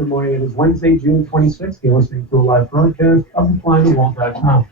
Good morning. It is Wednesday, June 26th. You're listening to a live broadcast of theflythewall.com.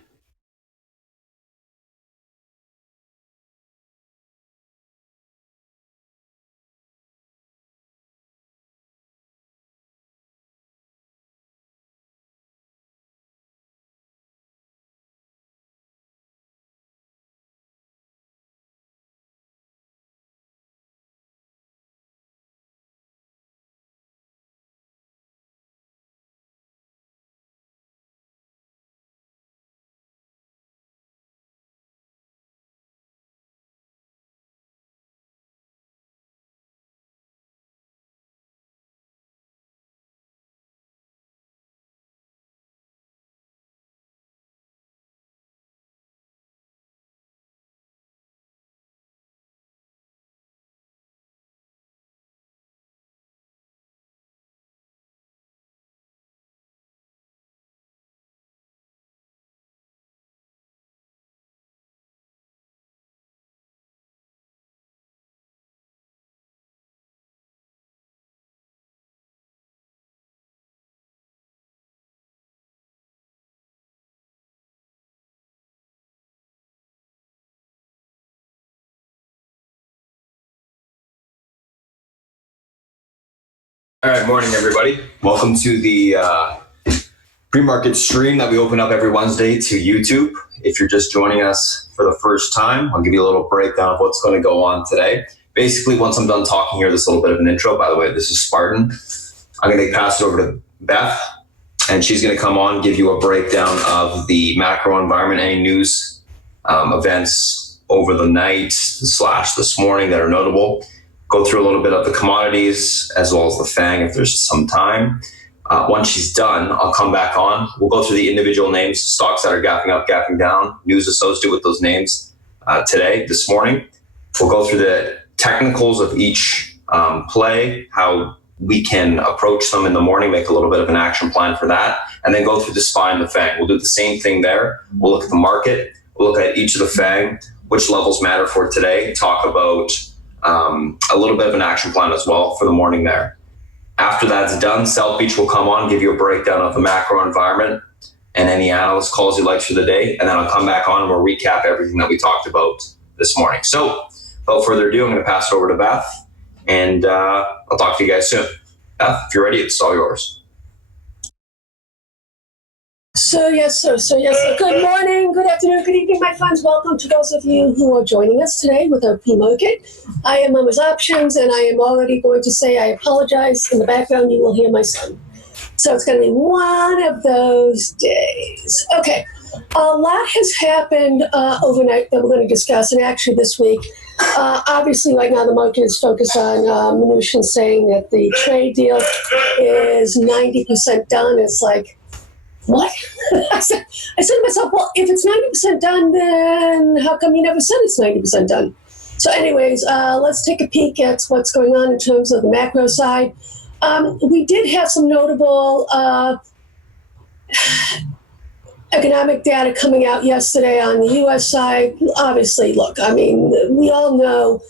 All right, morning everybody. Welcome to the pre-market stream that we open up every Wednesday to YouTube. If you're just joining us for the first time, I'll give you a little breakdown of what's going to go on today. Basically, once I'm done talking here, this little bit of an intro. By the way, this is Spartan. I'm going to pass it over to Beth, and she's going to come on, give you a breakdown of the macro environment, any news events over the night / this morning that are notable. Go through a little bit of the commodities as well as the FANG if there's some time. Once she's done, I'll come back on. We'll go through the individual names, stocks that are gapping up, gapping down, news associated with those names this morning. We'll go through the technicals of each play, how we can approach them in the morning, make a little bit of an action plan for that, and then go through the SPY and the FANG. We'll do the same thing there. We'll look at the market. We'll look at each of the FANG, which levels matter for today, talk about a little bit of an action plan as well for the morning there. After that's done, South Beach will come on, give you a breakdown of the macro environment and any analyst calls you like for the day. And then I'll come back on and we'll recap everything that we talked about this morning. So without further ado, I'm going to pass it over to Beth and I'll talk to you guys soon. Beth, if you're ready, it's all yours. So yes, sir. Good morning, good afternoon, good evening, my friends. Welcome to those of you who are joining us today with our pre-market. I am Mama's Options, and I am already going to say I apologize. In the background, you will hear my son. So it's going to be one of those days. Okay, a lot has happened overnight that we're going to discuss, and actually this week. Obviously, right now the market is focused on Mnuchin saying that the trade deal is 90% done. It's like, what? I said to myself, well, if it's 90% done, then how come you never said it's 90% done? So anyways, let's take a peek at what's going on in terms of the macro side. We did have some notable economic data coming out yesterday on the U.S. side. Obviously, look, I mean, we all know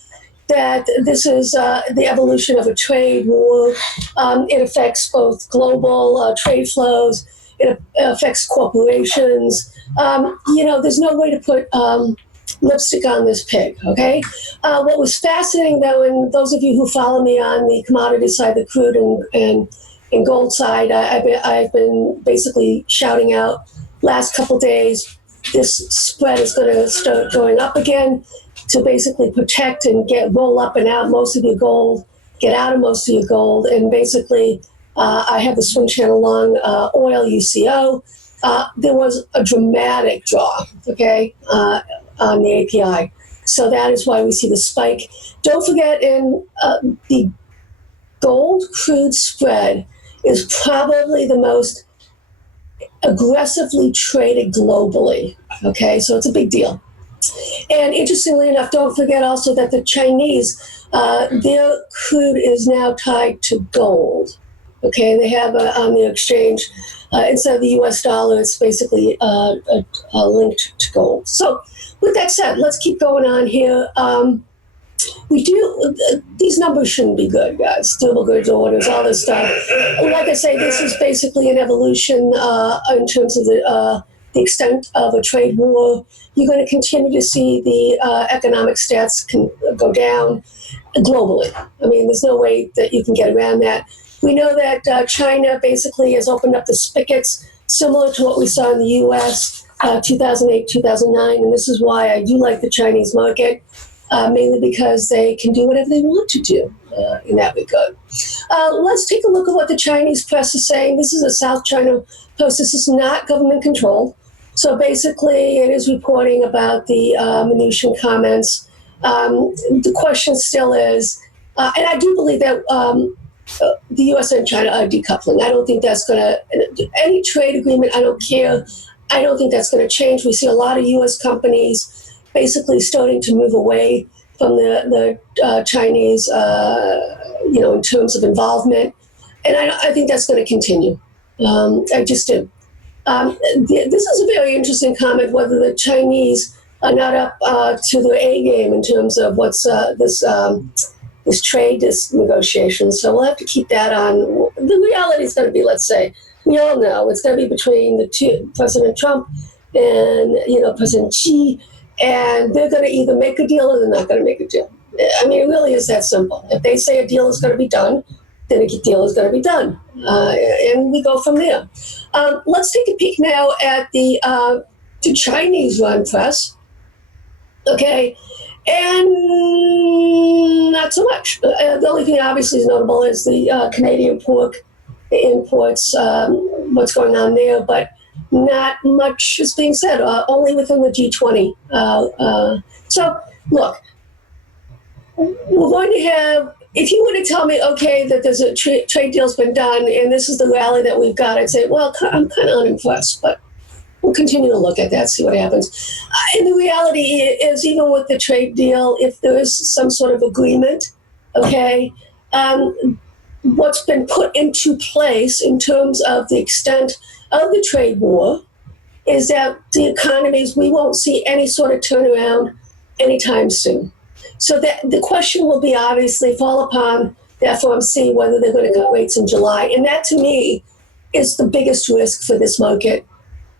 that this is the evolution of a trade war. It affects both global trade flows. It affects corporations. There's no way to put lipstick on this pig, okay? What was fascinating, though, and those of you who follow me on the commodity side, the crude and gold side, I've been basically shouting out last couple days, this spread is going to start going up again to basically protect and roll up and out most of your gold, get out of most of your gold, and basically I have the swing channel long oil UCO. There was a dramatic draw, okay, on the API. So that is why we see the spike. Don't forget, in the gold crude spread is probably the most aggressively traded globally, okay? So it's a big deal. And interestingly enough, don't forget also that the Chinese, their crude is now tied to gold. Okay, they have on the exchange, instead of the US dollar, it's basically linked to gold. So with that said, let's keep going on here. We these numbers shouldn't be good, guys. Durable goods orders, all this stuff. Like I say, this is basically an evolution in terms of the extent of a trade war. You're going to continue to see the economic stats can go down globally. I mean, there's no way that you can get around that. We know that China basically has opened up the spigots, similar to what we saw in the U.S. 2008, 2009, and this is why I do like the Chinese market, mainly because they can do whatever they want to do in that regard. Let's take a look at what the Chinese press is saying. This is a South China Post. This is not government controlled. So basically, it is reporting about the Mnuchin comments. The question still is, and I do believe that the U.S. and China are decoupling. I don't think that's going to, any trade agreement, I don't care. I don't think that's going to change. We see a lot of U.S. companies basically starting to move away from the Chinese, in terms of involvement. And I think that's going to continue. I just do. This is a very interesting comment, whether the Chinese are not up to their A game in terms of what's this trade negotiation. So we'll have to keep that on. The reality is going to be, let's say, we all know it's going to be between the two, President Trump and President Xi, and they're going to either make a deal or they're not going to make a deal. I mean, it really is that simple. If they say a deal is going to be done, then a deal is going to be done, and we go from there. Let's take a peek now at the Chinese-run press. Okay. And not so much. The only thing obviously is notable is the Canadian pork imports, what's going on there, but not much is being said, only within the G20. So, look, we're going to have, if you were to tell me, okay, that there's a trade deal's been done and this is the rally that we've got, I'd say, well, I'm kind of unimpressed, but we'll continue to look at that, see what happens. And the reality is, even with the trade deal, if there is some sort of agreement, okay, what's been put into place in terms of the extent of the trade war is that the economies, we won't see any sort of turnaround anytime soon. So that the question will be obviously fall upon the FOMC whether they're going to cut rates in July. And that, to me, is the biggest risk for this market.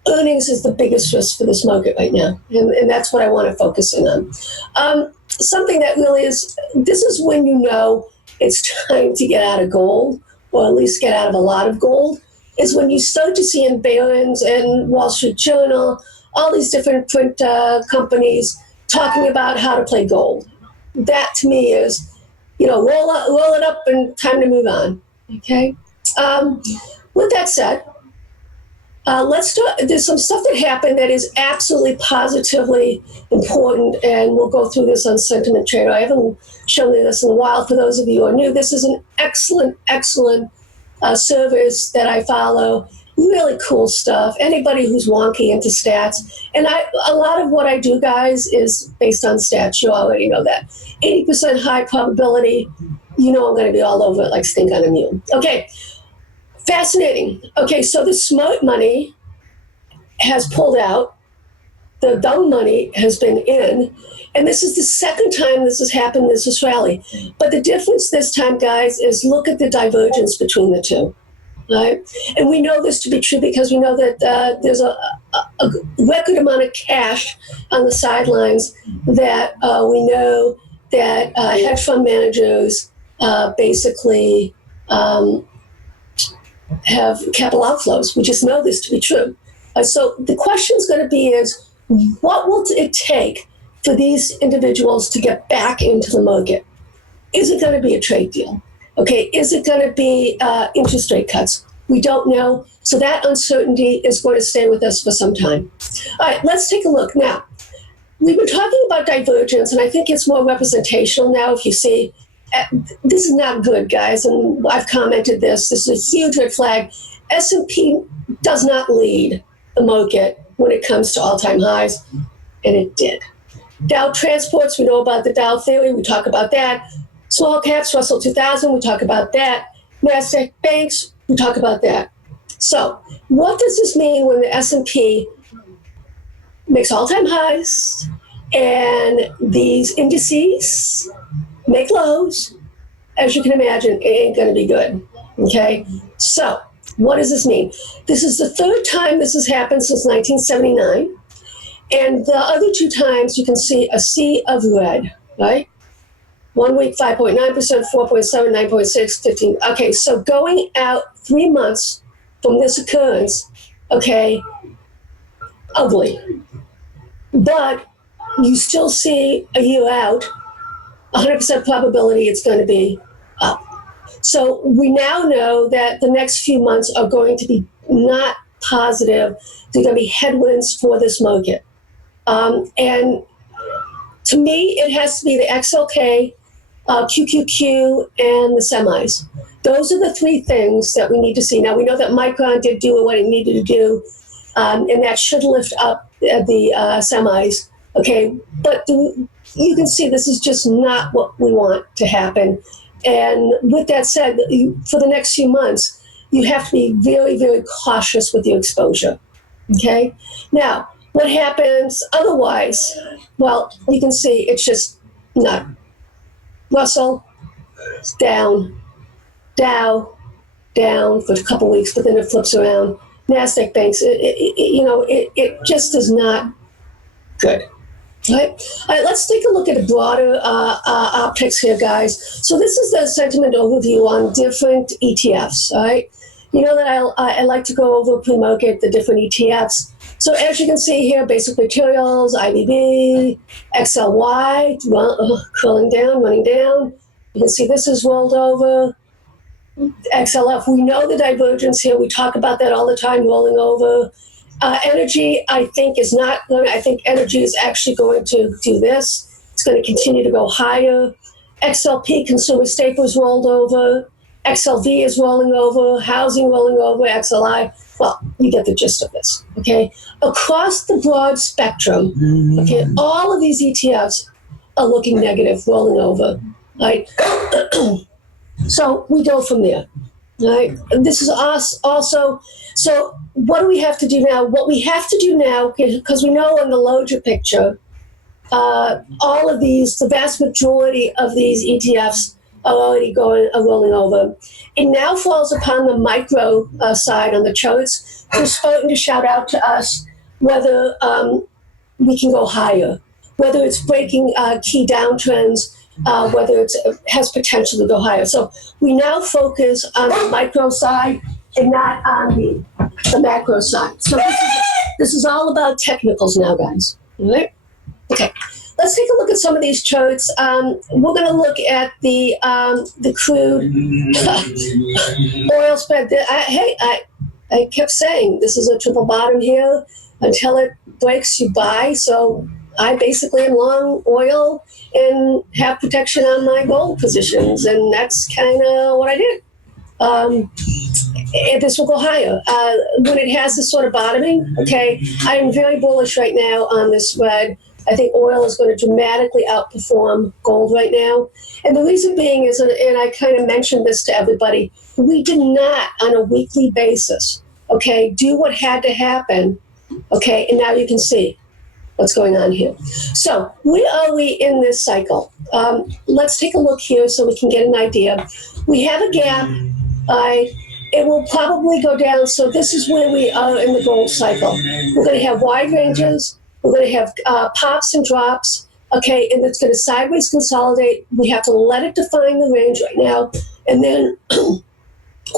Earnings is the biggest risk for this market right now, and that's what I want to focus in on. Something that really is, this is when you know it's time to get out of gold, or at least get out of a lot of gold, is when you start to see in Barron's and Wall Street Journal, all these different print companies talking about how to play gold. That, to me, is, roll it up and time to move on, okay? With that said, let's talk. There's some stuff that happened that is absolutely positively important, and we'll go through this on Sentiment Trader. I haven't shown you this in a while. For those of you who are new, this is an excellent service that I follow. Really cool stuff. Anybody who's wonky into stats, and a lot of what I do, guys, is based on stats. You already know that. 80% high probability. I'm going to be all over it like stink on a mule. Okay. Fascinating. Okay, so the smart money has pulled out. The dumb money has been in. And this is the second time this has happened, this rally. But the difference this time, guys, is look at the divergence between the two. Right? And we know this to be true because we know that there's a record amount of cash on the sidelines that we know that hedge fund managers basically have capital outflows. We just know this to be true. So the question is going to be is, what will it take for these individuals to get back into the market? Is it going to be a trade deal? Okay, is it going to be interest rate cuts? We don't know. So that uncertainty is going to stay with us for some time. All right, let's take a look now. We've been talking about divergence, and I think it's more representational now. If you see, this is not good, guys, and I've commented this. This is a huge red flag. S&P does not lead the market when it comes to all-time highs, and it did. Dow Transports, we know about the Dow theory. We talk about that. Small caps, Russell 2000, we talk about that. NASDAQ banks, we talk about that. So what does this mean when the S&P makes all-time highs and these indices make lows, as you can imagine, it ain't going to be good. Okay? So, what does this mean? This is the third time this has happened since 1979. And the other two times you can see a sea of red, right? 1 week, 5.9%, 4.7, 9.6, 15. Okay, so going out 3 months from this occurrence, okay, ugly. But you still see a year out, 100% probability it's going to be up. So we now know that the next few months are going to be not positive. They're going to be headwinds for this market. And to me, it has to be the XLK, QQQ, and the semis. Those are the three things that we need to see. Now, we know that Micron did do what it needed to do, and that should lift up the semis. Okay, but you can see this is just not what we want to happen. And with that said, for the next few months, you have to be very, very cautious with your exposure. Okay? Now, what happens otherwise? Well, you can see it's just not. Russell, down. Dow, down for a couple weeks, but then it flips around. NASDAQ banks, it just is not good. Right? All right, let's take a look at a broader optics here, guys. So this is the sentiment overview on different ETFs. All right, you know that I like to go over pre-market the different ETFs. So as you can see here, basic materials, IBB, XLY, curling down, running down. You can see this is rolled over. XLF, we know the divergence here. We talk about that all the time, rolling over. Energy, I think, is not going to, I think energy is actually going to do this. It's going to continue to go higher. XLP, consumer staples, rolled over. XLV is rolling over. Housing rolling over. XLI, well, you get the gist of this, okay? Across the broad spectrum, okay, all of these ETFs are looking negative, rolling over, right? So we go from there, right? This is us also. So what do we have to do now? What we have to do now, because we know in the larger picture, all of these, the vast majority of these ETFs are already rolling over. It now falls upon the micro side on the charts who's starting to shout out to us whether we can go higher, whether it's breaking key downtrends, whether it has potential to go higher. So we now focus on the micro side and not on the macro side. So this is all about technicals now, guys. All right? Okay. Let's take a look at some of these charts. We're going to look at the crude oil spread. I kept saying this is a triple bottom here. Until it breaks, you buy. So I basically am long oil and have protection on my gold positions, and that's kind of what I did. And this will go higher. When it has this sort of bottoming, okay, I'm very bullish right now on this spread. I think oil is going to dramatically outperform gold right now. And the reason being is, and I kind of mentioned this to everybody, we did not, on a weekly basis, okay, do what had to happen, okay, and now you can see what's going on here. So where are we in this cycle? Let's take a look here so we can get an idea. We have a gap. It will probably go down. So this is where we are in the gold cycle. We're going to have wide ranges. We're going to have pops and drops, okay, and it's going to sideways consolidate. We have to let it define the range right now, and then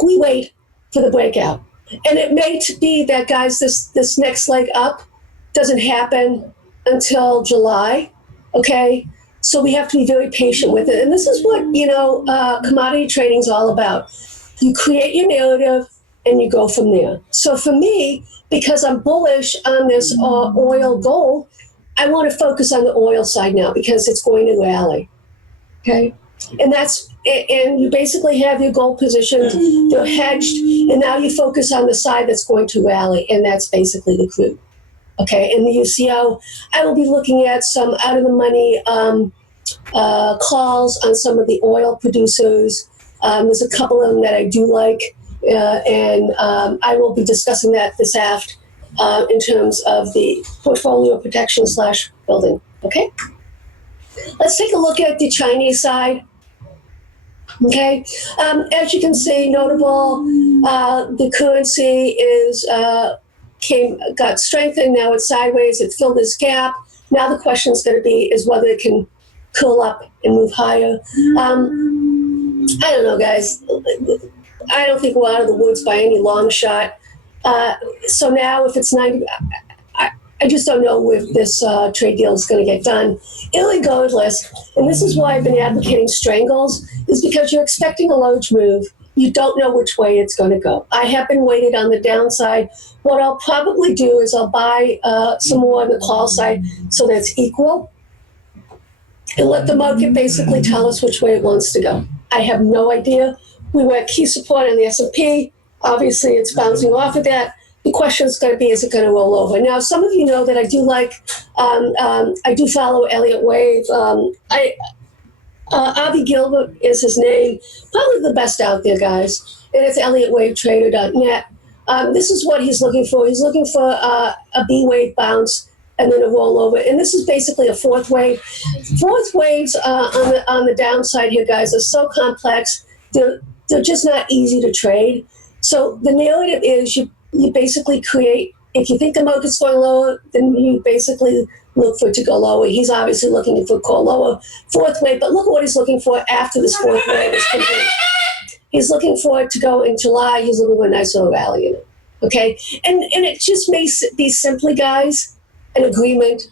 we wait for the breakout. And it may be that, guys, this next leg up doesn't happen until July, okay? So we have to be very patient with it. And this is what, commodity trading is all about. You create your narrative, and you go from there. So for me, because I'm bullish on this oil gold, I want to focus on the oil side now because it's going to rally, okay? And you basically have your gold positions, they're hedged, and now you focus on the side that's going to rally, and that's basically the crude, okay? And the UCO, I will be looking at some out-of-the-money calls on some of the oil producers. There's a couple of them that I do like. And I will be discussing that this afternoon in terms of the portfolio protection / building. Okay? Let's take a look at the Chinese side. Okay, as you can see, notable, the currency got strengthened. Now it's sideways. It filled this gap. Now the question is going to be is whether it can curl up and move higher. I don't know, guys. I don't think we're out of the woods by any long shot. So now, if it's 90, I just don't know if this trade deal is going to get done. Irregardless, and this is why I've been advocating strangles, is because you're expecting a large move. You don't know which way it's going to go. I have been weighted on the downside. What I'll probably do is I'll buy some more on the call side so that it's equal, and let the market basically tell us which way it wants to go. I have no idea. We were at key support on the S&P. Obviously, it's bouncing off of that. The question is going to be, is it going to roll over? Now, some of you know that I do I do follow Elliott Wave. Avi Gilbert is his name. Probably the best out there, guys. And it's ElliottWaveTrader.net. This is what he's looking for. He's looking for a B wave bounce and then a rollover. And this is basically a fourth wave. Fourth waves on the downside here, guys, are so complex. They're just not easy to trade. So the narrative is you basically create, if you think the market's going lower, then you basically look for it to go lower. He's obviously looking for a call lower fourth wave, but look at what he's looking for after this fourth wave is complete. He's looking for it to go in July. He's looking for a nice little rally in it. Okay? And it just may be simply, guys, an agreement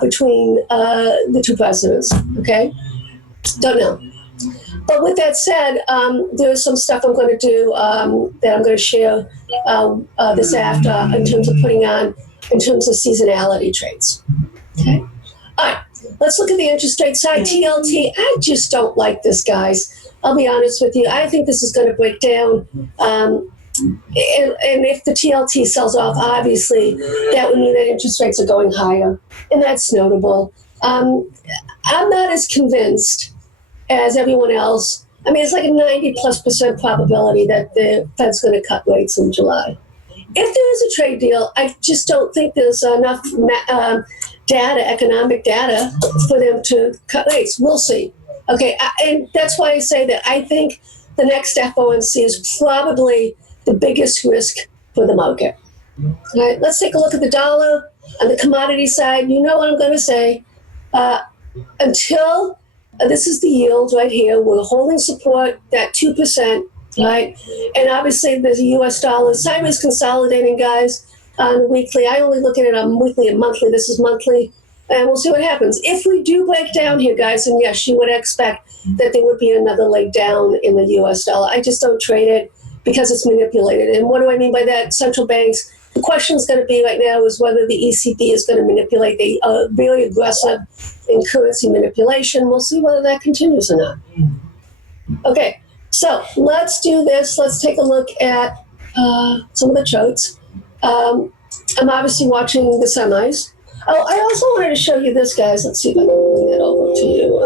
between the two presidents. Okay? Don't know. But with that said, there's some stuff I'm going to do that I'm going to share this after in terms of putting on, in terms of seasonality trades. Okay? All right. Let's look at the interest rate side. TLT, I just don't like this, guys. I'll be honest with you. I think this is going to break down. And if the TLT sells off, obviously, that would mean that interest rates are going higher. And that's notable. I'm not as convinced as everyone else. I mean, it's like a 90+% probability that the Fed's going to cut rates in July. If there is a trade deal, I just don't think there's enough economic data, for them to cut rates. We'll see. Okay, and that's why I say that I think the next FOMC is probably the biggest risk for the market. All right, let's take a look at the dollar. On the commodity side, you know what I'm going to say. Until this is the yield right here. We're holding support, that 2%, right? And obviously, the U.S. dollar is sideways consolidating, guys, on the weekly. I only look at it on weekly and monthly. This is monthly. And we'll see what happens. If we do break down here, guys, and yes, you would expect that there would be another leg down in the U.S. dollar. I just don't trade it because it's manipulated. And what do I mean by that? Central banks. The question is going to be right now is whether the ECB is going to manipulate. They are very aggressive in currency manipulation. We'll see whether that continues or not. Okay, so let's do this. Let's take a look at some of the charts. I'm obviously watching the semis. Oh, I also wanted to show you this, guys. Let's see if I can bring that over to you.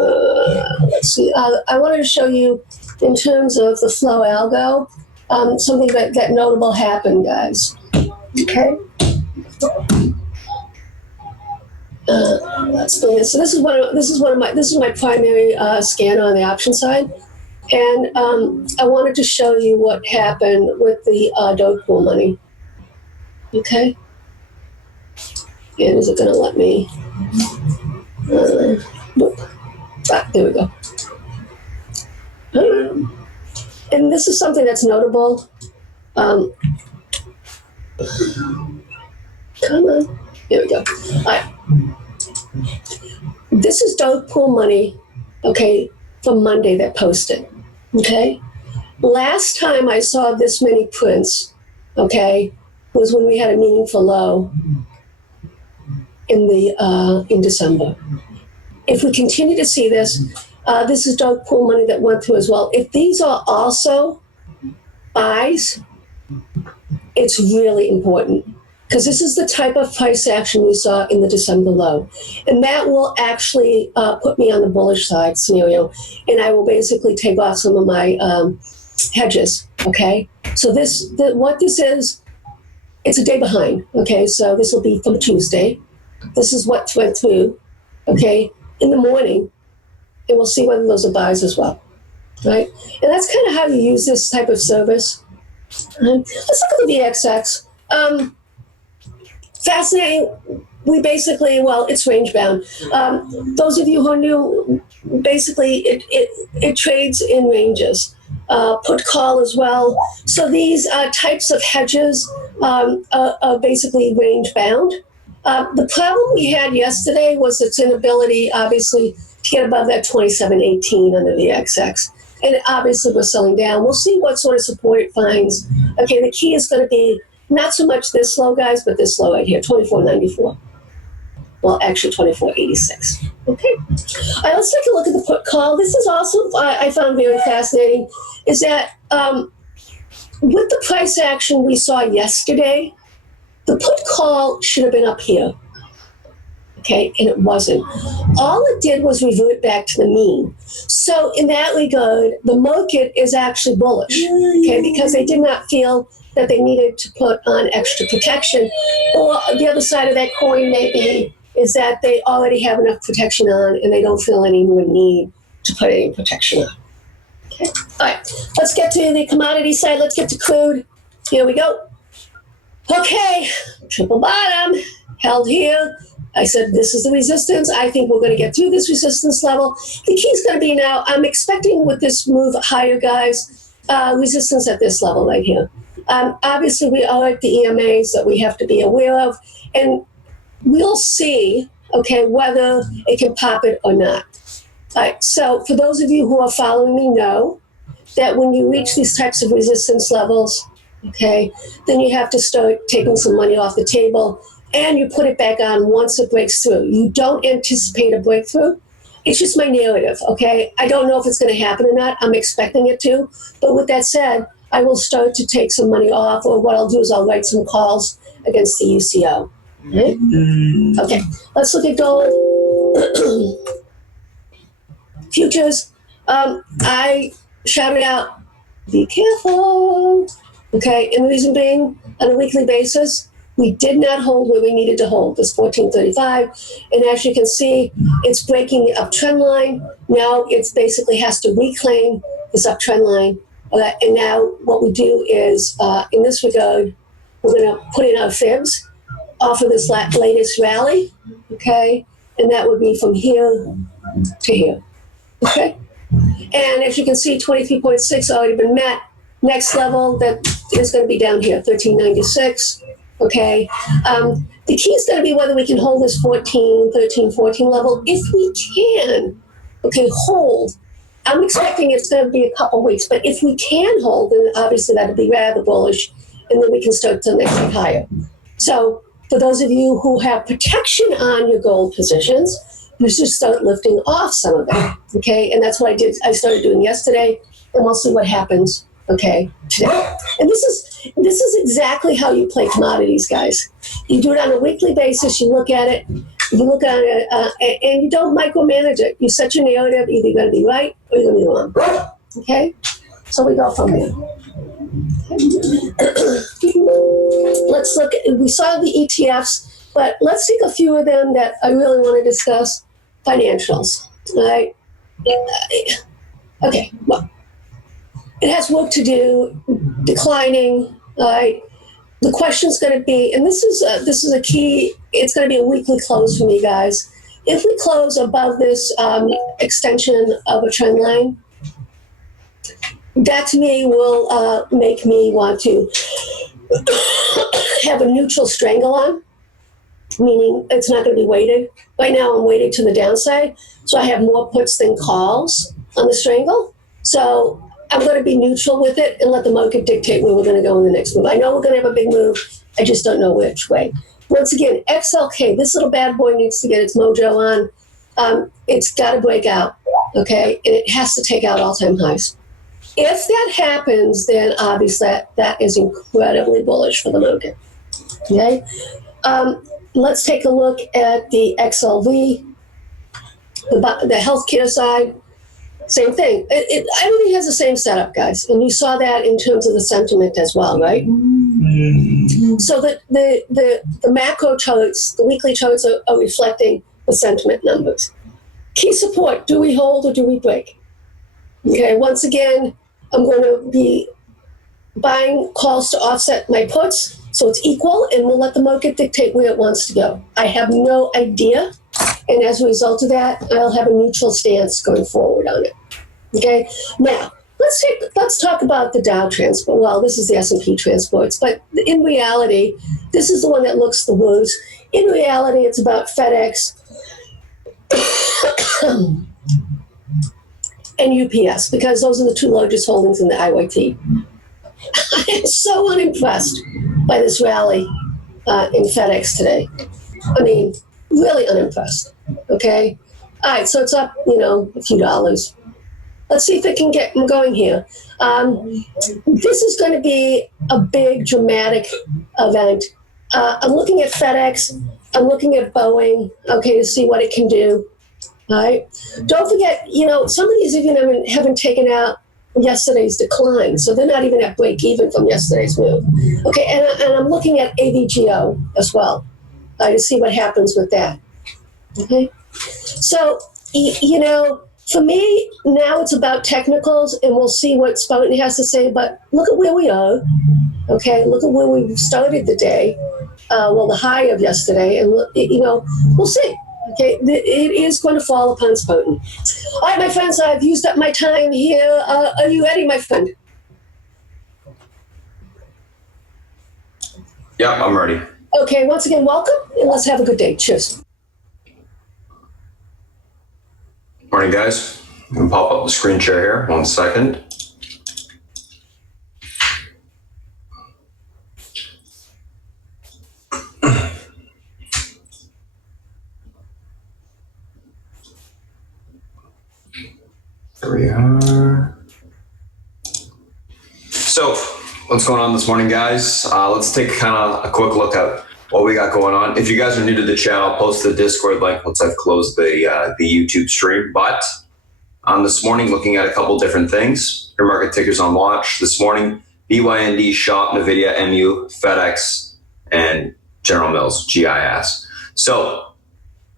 Let's see. I wanted to show you, in terms of the flow algo, something that notable happened, guys. Okay. Let's do this. So this is my primary scanner on the option side, and I wanted to show you what happened with the Doge pool money. Okay. And is it going to let me? Nope. There we go. And this is something that's notable. Come on. There we go. All right. This is Doge pool money, okay, from Monday that posted, okay? Last time I saw this many prints, okay, was when we had a meaningful low in December. If we continue to see this, this is Doge pool money that went through as well. If these are also buys, it's really important because this is the type of price action we saw in the December low. And that will actually put me on the bullish side scenario, and I will basically take off some of my hedges, okay? So what this is, it's a day behind, okay? So this will be from Tuesday. This is what went through, okay? in the morning, and we'll see whether those are buys as well, right? And that's kind of how you use this type of service. Let's look at the VXX. Fascinating. We basically, well, it's range bound. Those of you who are new, basically it trades in ranges. Put call as well. So these types of hedges are basically range bound. The problem we had yesterday was its inability, obviously, to get above that 27.18 on the VXX. And obviously we're selling down. We'll see what sort of support it finds. Okay, the key is going to be not so much this low, guys, but this low right here, 24.94. Well, actually 24.86. Okay. All right, let's take a look at the put call. This is also, I found very fascinating, is that with the price action we saw yesterday, the put call should have been up here. Okay, and it wasn't. All it did was revert back to the mean. So in that regard, the market is actually bullish, okay, because they did not feel that they needed to put on extra protection. Or the other side of that coin may be is that they already have enough protection on and they don't feel any more need to put any protection on. Okay. All right, let's get to the commodity side. Let's get to crude. Here we go. Okay, triple bottom, held here. I said, this is the resistance. I think we're going to get through this resistance level. The key is going to be now, I'm expecting with this move higher, guys, resistance at this level right here. Obviously, we are at the EMAs that we have to be aware of, and we'll see, okay, whether it can pop it or not. All right, so for those of you who are following me, know that when you reach these types of resistance levels, okay, then you have to start taking some money off the table, and you put it back on once it breaks through. You don't anticipate a breakthrough. It's just my narrative, okay? I don't know if it's going to happen or not. I'm expecting it to. But with that said, I will start to take some money off, or what I'll do is I'll write some calls against the UCO. Okay, okay. Let's look at gold. Futures. I shouted out, be careful. Okay, and the reason being, on a weekly basis, we did not hold where we needed to hold, this 1435. And as you can see, it's breaking the uptrend line. Now it basically has to reclaim this uptrend line. And now what we do is, in this regard, we're going to put in our fibs off of this latest rally, okay? And that would be from here to here, okay? And as you can see, 23.6 already been met. Next level, that is going to be down here, 1396. Okay, the key is going to be whether we can hold this 13, 14 level. If we can, okay, hold. I'm expecting it's going to be a couple weeks, but if we can hold, then obviously that would be rather bullish, and then we can start to next week higher. So for those of you who have protection on your gold positions, you should start lifting off some of them, okay? And that's what I did. I started doing yesterday, and we'll see what happens, okay, today. And this is exactly how you play commodities, guys. You do it on a weekly basis. You look at it. You look at it, and you don't micromanage it. You set your narrative. Either you're going to be right or you're going to be wrong. Okay? So we go from there. Let's look at, we saw the ETFs, but let's take a few of them that I really want to discuss. Financials. All right? Okay, well, it has work to do, declining, right? The question's going to be, and this is a key, it's going to be a weekly close for me, guys. If we close above this extension of a trend line, that to me will make me want to have a neutral strangle on, meaning it's not going to be weighted. Right now I'm weighted to the downside, so I have more puts than calls on the strangle. So I'm going to be neutral with it and let the market dictate where we're going to go in the next move. I know we're going to have a big move. I just don't know which way. Once again, XLK, this little bad boy needs to get its mojo on. It's got to break out, okay? And it has to take out all-time highs. If that happens, then obviously that is incredibly bullish for the market, okay? Let's take a look at the XLV, the healthcare side. Same thing. Everything has the same setup, guys. And you saw that in terms of the sentiment as well, right? So the macro charts, the weekly charts are reflecting the sentiment numbers. Key support, do we hold or do we break? Okay, once again, I'm going to be buying calls to offset my puts, so it's equal, and we'll let the market dictate where it wants to go. I have no idea, and as a result of that, I'll have a neutral stance going forward on it. Okay, now let's talk about the Dow transport. Well, this is the S&P transports, but in reality, this is the one that looks the worst. In reality, it's about FedEx and UPS, because those are the two largest holdings in the IYT. I am so unimpressed by this rally in FedEx today. I mean, really unimpressed. Okay? All right, so it's up, a few dollars. Let's see if it can get going here. This is going to be a big, dramatic event. I'm looking at FedEx. I'm looking at Boeing, okay, to see what it can do. All right. Don't forget, some of these even haven't taken out yesterday's decline, so they're not even at break even from yesterday's move. Okay, and I'm looking at AVGO as well to see what happens with that. Okay, so for me now it's about technicals, and we'll see what Spartan has to say. But look at where we are. Okay, look at where we started the day. The high of yesterday, and we'll see. Okay, it is going to fall upon Spartan. All right, my friends, I've used up my time here. Are you ready, my friend? Yeah, I'm ready. Okay, once again, welcome, and let's have a good day. Cheers. Morning, guys. I'm going to pop up the screen share here. 1 second. There we are. So, what's going on this morning, guys? Let's take kind of a quick look at what we got going on. If you guys are new to the channel, I'll post the Discord link once I've closed the YouTube stream. But this morning, looking at a couple different things. Your market tickers on watch this morning: BYND, Shop, Nvidia, MU, FedEx, and General Mills, GIS. So,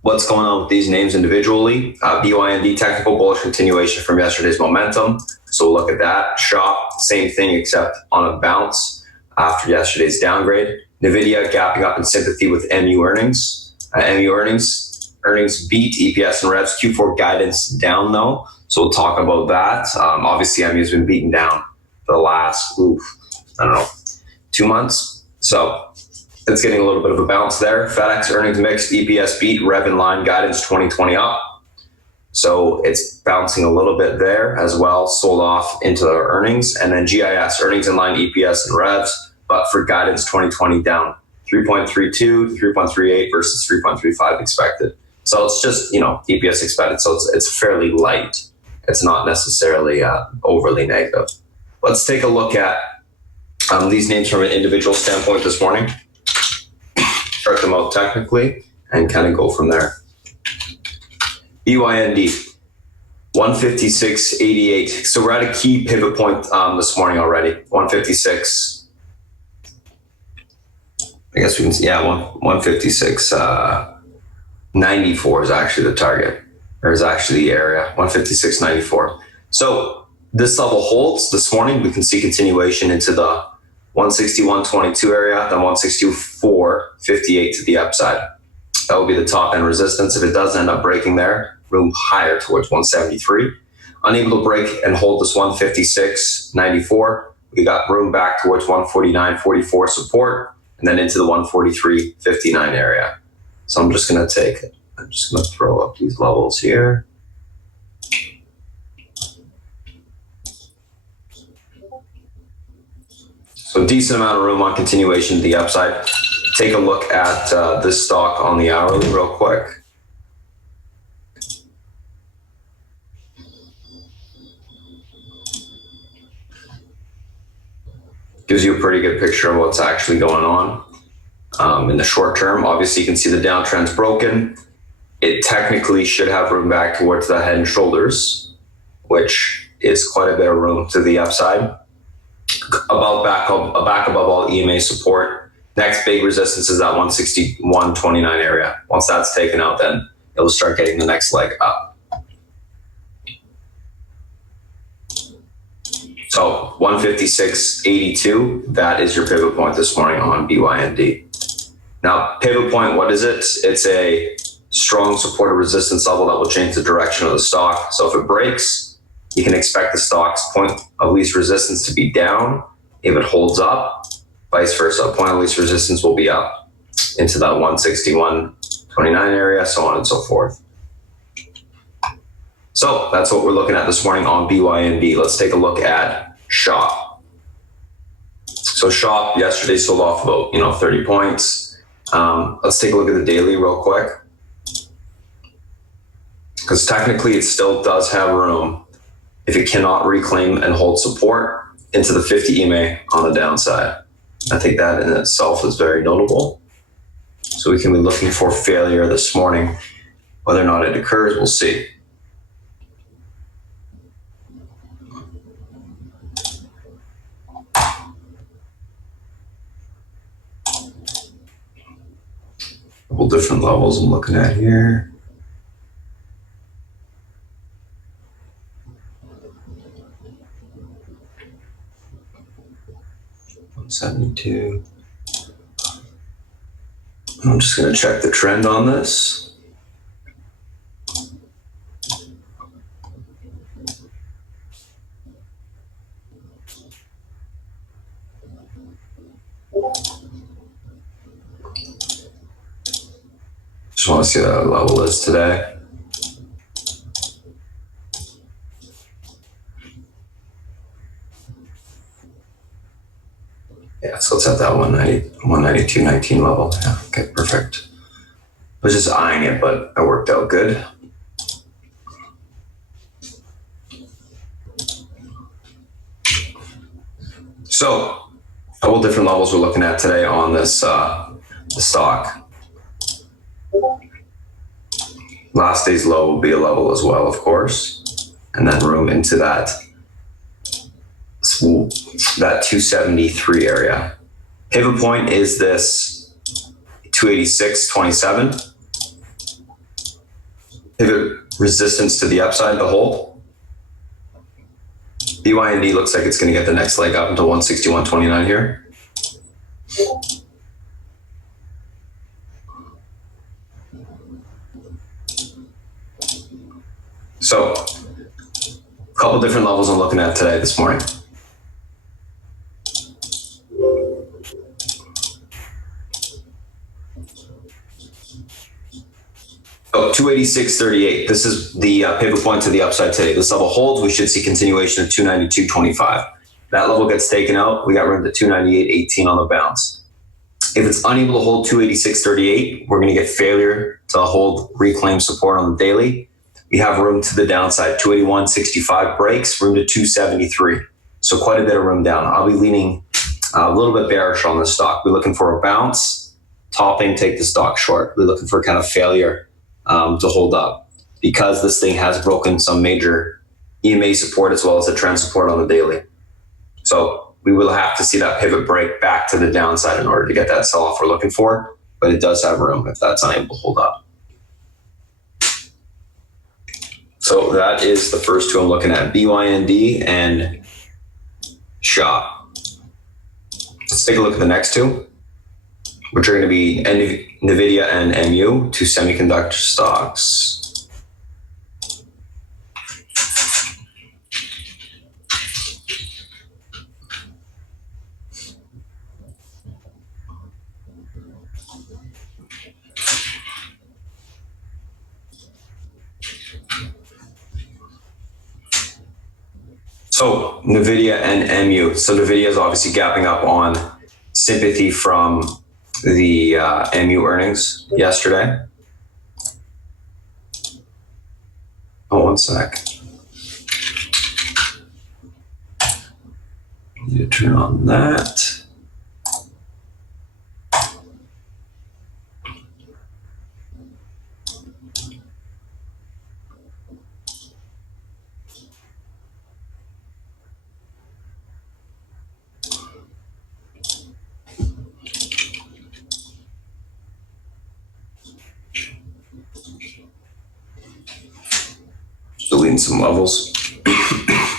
what's going on with these names individually? BYND, technical bullish continuation from yesterday's momentum. So we'll look at that. Shop, same thing except on a bounce after yesterday's downgrade. Nvidia gapping up in sympathy with MU earnings. Earnings beat EPS and revs. Q4 guidance down though. So we'll talk about that. Obviously MU has been beaten down for the last, 2 months. So it's getting a little bit of a bounce there. FedEx earnings mixed, EPS beat, rev in line, guidance 2020 up. So it's bouncing a little bit there as well, sold off into the earnings. And then GIS, earnings in line, EPS and revs, but for guidance 2020 down 3.32 to 3.38 versus 3.35 expected. So it's just, EPS expected. So it's fairly light. It's not necessarily overly negative. Let's take a look at these names from an individual standpoint this morning. Chart them out technically and kind of go from there. BYND 156.88. So we're at a key pivot point this morning already. 156. I guess we can see, 156.94 is actually the target, or is actually the area. 156.94. So this level holds this morning. We can see continuation into the 161.22 area, then 164.58 to the upside. That will be the top end resistance. If it does end up breaking there, room higher towards 173. Unable to break and hold this 156.94, we got room back towards 149.44 support, and then into the 143.59 area. So I'm just going to throw up these levels here. So decent amount of room on continuation to the upside. Take a look at this stock on the hourly real quick. Gives you a pretty good picture of what's actually going on in the short term. Obviously, you can see the downtrend's broken. It technically should have room back towards the head and shoulders, which is quite a bit of room to the upside. Back above all EMA support. Next big resistance is that 161.29 area. Once that's taken out, then it will start getting the next leg up. So 156.82, that is your pivot point this morning on BYND. Now, pivot point, what is it? It's a strong support or resistance level that will change the direction of the stock. So if it breaks, you can expect the stock's point of least resistance to be down. If it holds up, vice versa, point of least resistance will be up into that 161.29 area, so on and so forth. So that's what we're looking at this morning on BYND. Let's take a look at SHOP. So SHOP yesterday sold off about 30 points. Let's take a look at the daily real quick, because technically it still does have room if it cannot reclaim and hold support into the 50 EMA on the downside. I think that in itself is very notable. So we can be looking for failure this morning. Whether or not it occurs, we'll see. Couple different levels I'm looking at here. $172. I'm just going to check the trend on this. Just want to see what that level is today. Yeah, so it's at that 192.19 level. Yeah, okay, perfect. I was just eyeing it, but it worked out good. So, a couple different levels we're looking at today on this the stock. Last day's low will be a level as well, of course, and then room into that 273 area. Pivot point is this 286.27. Pivot resistance to the upside, the hold. BYND looks like it's going to get the next leg up until 161.29 here. So, a couple different levels I'm looking at today, this morning. Oh, 286.38. This is the pivot point to the upside today. This level holds, we should see continuation of 292.25. That level gets taken out, we got room to 298.18 on the bounce. If it's unable to hold 286.38, we're going to get failure to hold reclaim support on the daily. We have room to the downside. 281.65 breaks, room to 273. So quite a bit of room down. I'll be leaning a little bit bearish on this stock. We're looking for a bounce, topping, take the stock short. We're looking for kind of failure to hold up, because this thing has broken some major EMA support as well as the trend support on the daily. So we will have to see that pivot break back to the downside in order to get that sell-off we're looking for, but it does have room if that's unable to hold up. So that is the first two I'm looking at, BYND and SHOP. Let's take a look at the next two, which are going to be NVIDIA and MU, two semiconductor stocks. So NVIDIA and MU. So NVIDIA is obviously gapping up on sympathy from the MU earnings yesterday. Oh, one sec. Need to turn on that. Deleting some levels,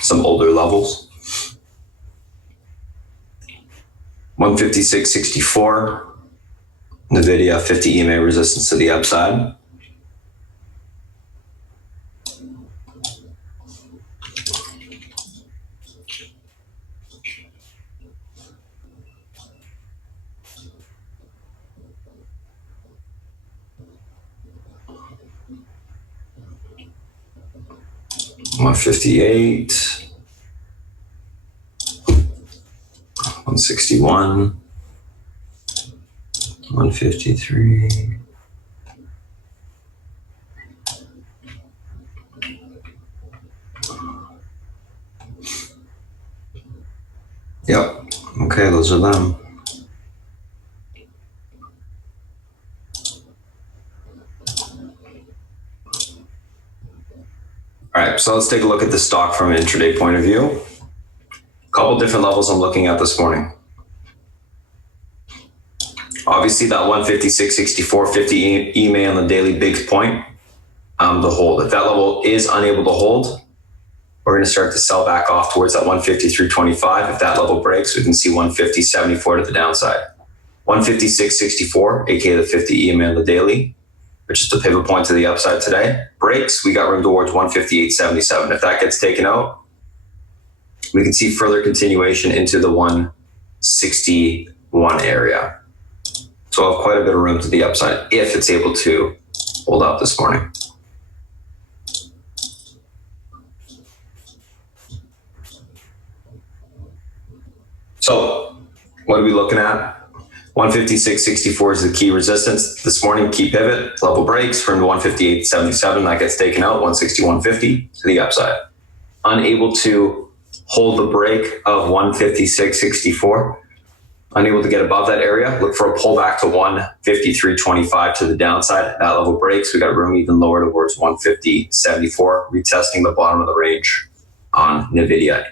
some older levels. 156.64. NVIDIA 50 EMA resistance to the upside. $158, 161, 153. Yep. Okay, those are them. All right, so let's take a look at the stock from an intraday point of view. A couple different levels I'm looking at this morning. Obviously, that 156.64, 50 EMA on the daily big point to hold. If that level is unable to hold, we're going to start to sell back off towards that 153.25. If that level breaks, we can see 150.74 to the downside. 156.64, aka the 50 EMA on the daily, which is the pivot point to the upside today. Breaks, we got room towards 158.77. If that gets taken out, we can see further continuation into the 161 area. So I'll have quite a bit of room to the upside if it's able to hold up this morning. So what are we looking at? 156.64 is the key resistance this morning, key pivot, level breaks from 158.77. That gets taken out, 161.50 to the upside. Unable to hold the break of 156.64, unable to get above that area, look for a pullback to 153.25 to the downside. That level breaks, we got room even lower towards 150.74, retesting the bottom of the range on NVIDIA,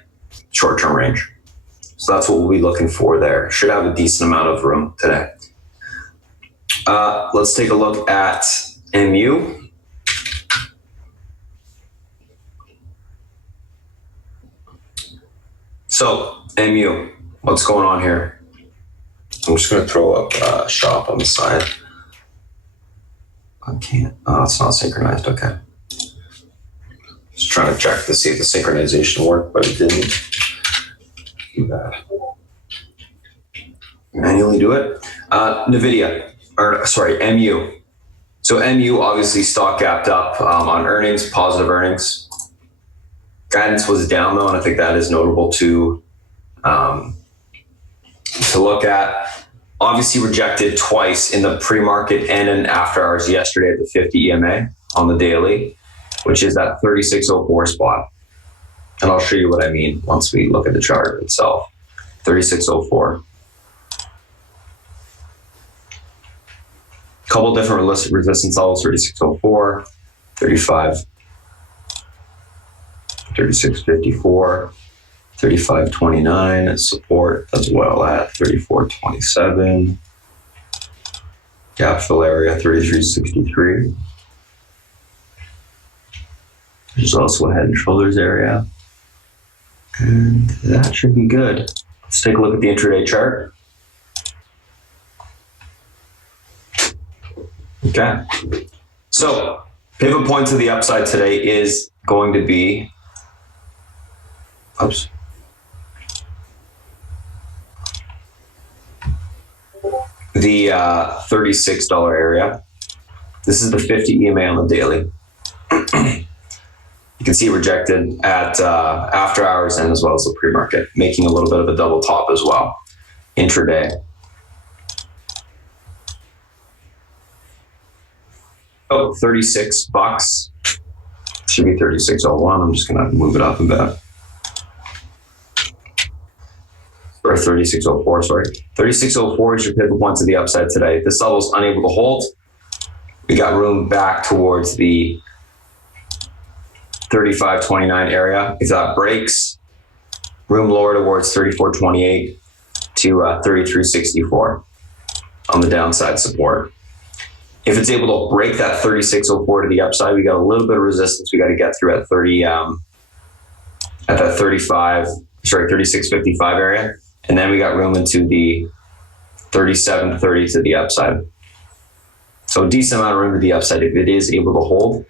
short-term range. So that's what we'll be looking for there. Should have a decent amount of room today. Let's take a look at MU. So MU, what's going on here? I'm just going to throw up shop on the side. I can't. Oh, it's not synchronized. Okay. Just trying to check to see if the synchronization worked, but it didn't. Do that. Manually do it. NVIDIA, or sorry, MU. So MU obviously stock gapped up on earnings, positive earnings. Guidance was down though, and I think that is notable to look at. Obviously rejected twice in the pre-market and in after hours yesterday at the 50 EMA on the daily, which is that 3604 spot. And I'll show you what I mean once we look at the chart itself. 3604. Couple different resistance levels, 3604, 35, 3654, 3529 support as well at 3427. Gap fill area 3363. There's also a head and shoulders area. And that should be good. Let's take a look at the intraday chart. Okay. So pivot point to the upside today is going to be, the $36 area. This is the 50 EMA on the daily. You can see rejected at after hours and as well as the pre-market, making a little bit of a double top as well. Intraday. Oh, $36. Should be 36.01. I'm just gonna move it up a bit. Or 36.04, sorry. 36.04 is your pivot point to the upside today. If this level is unable to hold, we got room back towards the 35.29 area. If that breaks, room lower towards 34.28 to 33.64 on the downside support. If it's able to break that 36.04 to the upside, we got a little bit of resistance we got to get through at 36.55 area. And then we got room into the 37.30 to the upside. So a decent amount of room to the upside if it is able to hold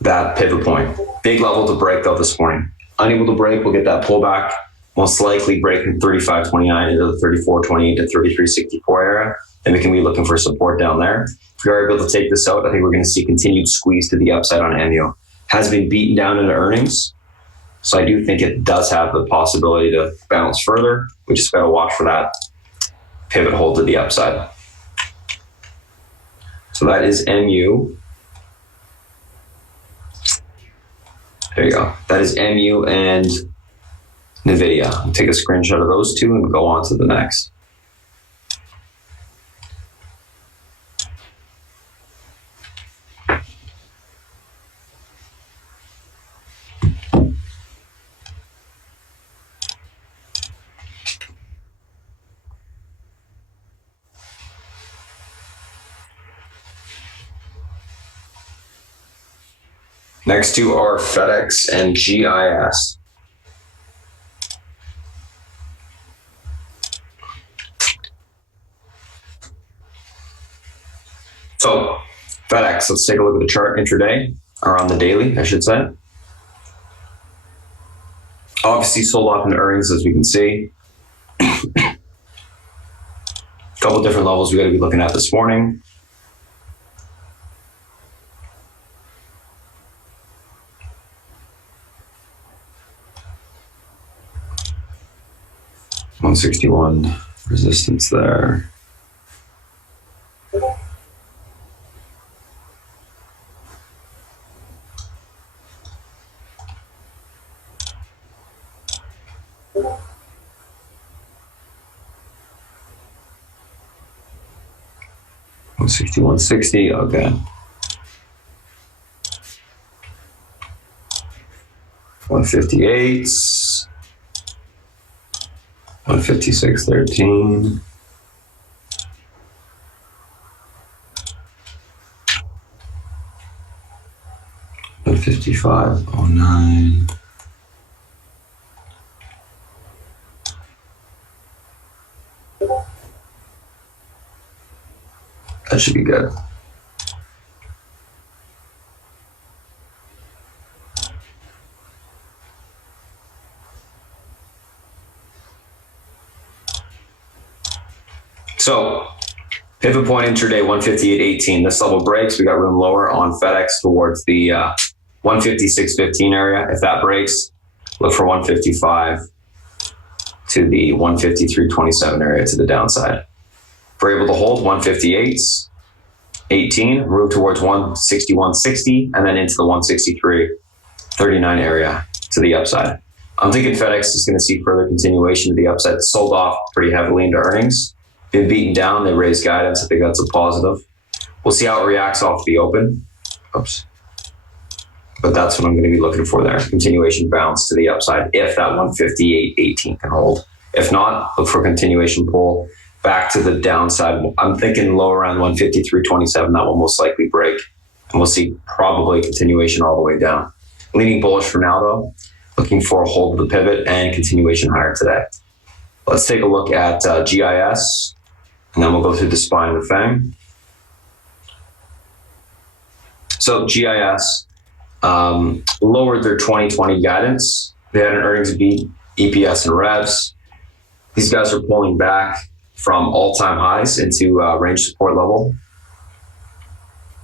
that pivot point. Big level to break though this morning. Unable to break, we'll get that pullback. Most likely breaking 35.29 into the 34.28 to 33.64 area. Then we can be looking for support down there. If we are able to take this out, I think we're going to see continued squeeze to the upside on MU. Has been beaten down into earnings. So I do think it does have the possibility to bounce further. We just got to watch for that pivot hold to the upside. So that is MU. There you go. That is MU and NVIDIA. I'll take a screenshot of those two and go on to the next. Next two are FedEx and GIS. So FedEx, let's take a look at the chart intraday, or on the daily, I should say. Obviously sold off in the earnings, as we can see. A couple different levels we got to be looking at this morning. $161 resistance there. $161.60, okay. 158. 156.13. $155.09. That should be good. So pivot point intraday 158.18. This level breaks. We got room lower on FedEx towards the 156.15 area. If that breaks, look for 155 to the 153.27 area to the downside. If we're able to hold 158.18, move towards 161.60, and then into the 163.39 area to the upside. I'm thinking FedEx is going to see further continuation to the upside. It sold off pretty heavily into earnings. Been beaten down. They raised guidance. I think that's a positive. We'll see how it reacts off the open. Oops. But that's what I'm going to be looking for there. Continuation bounce to the upside if that 158.18 can hold. If not, look for continuation pull back to the downside. I'm thinking low around 153.27. That will most likely break. And we'll see probably continuation all the way down. Leaning bullish for now, though. Looking for a hold of the pivot and continuation higher today. Let's take a look at GIS. And then we'll go through the spine of the FANG. So GIS lowered their 2020 guidance. They had an earnings beat, EPS and revs. These guys are pulling back from all-time highs into range support level.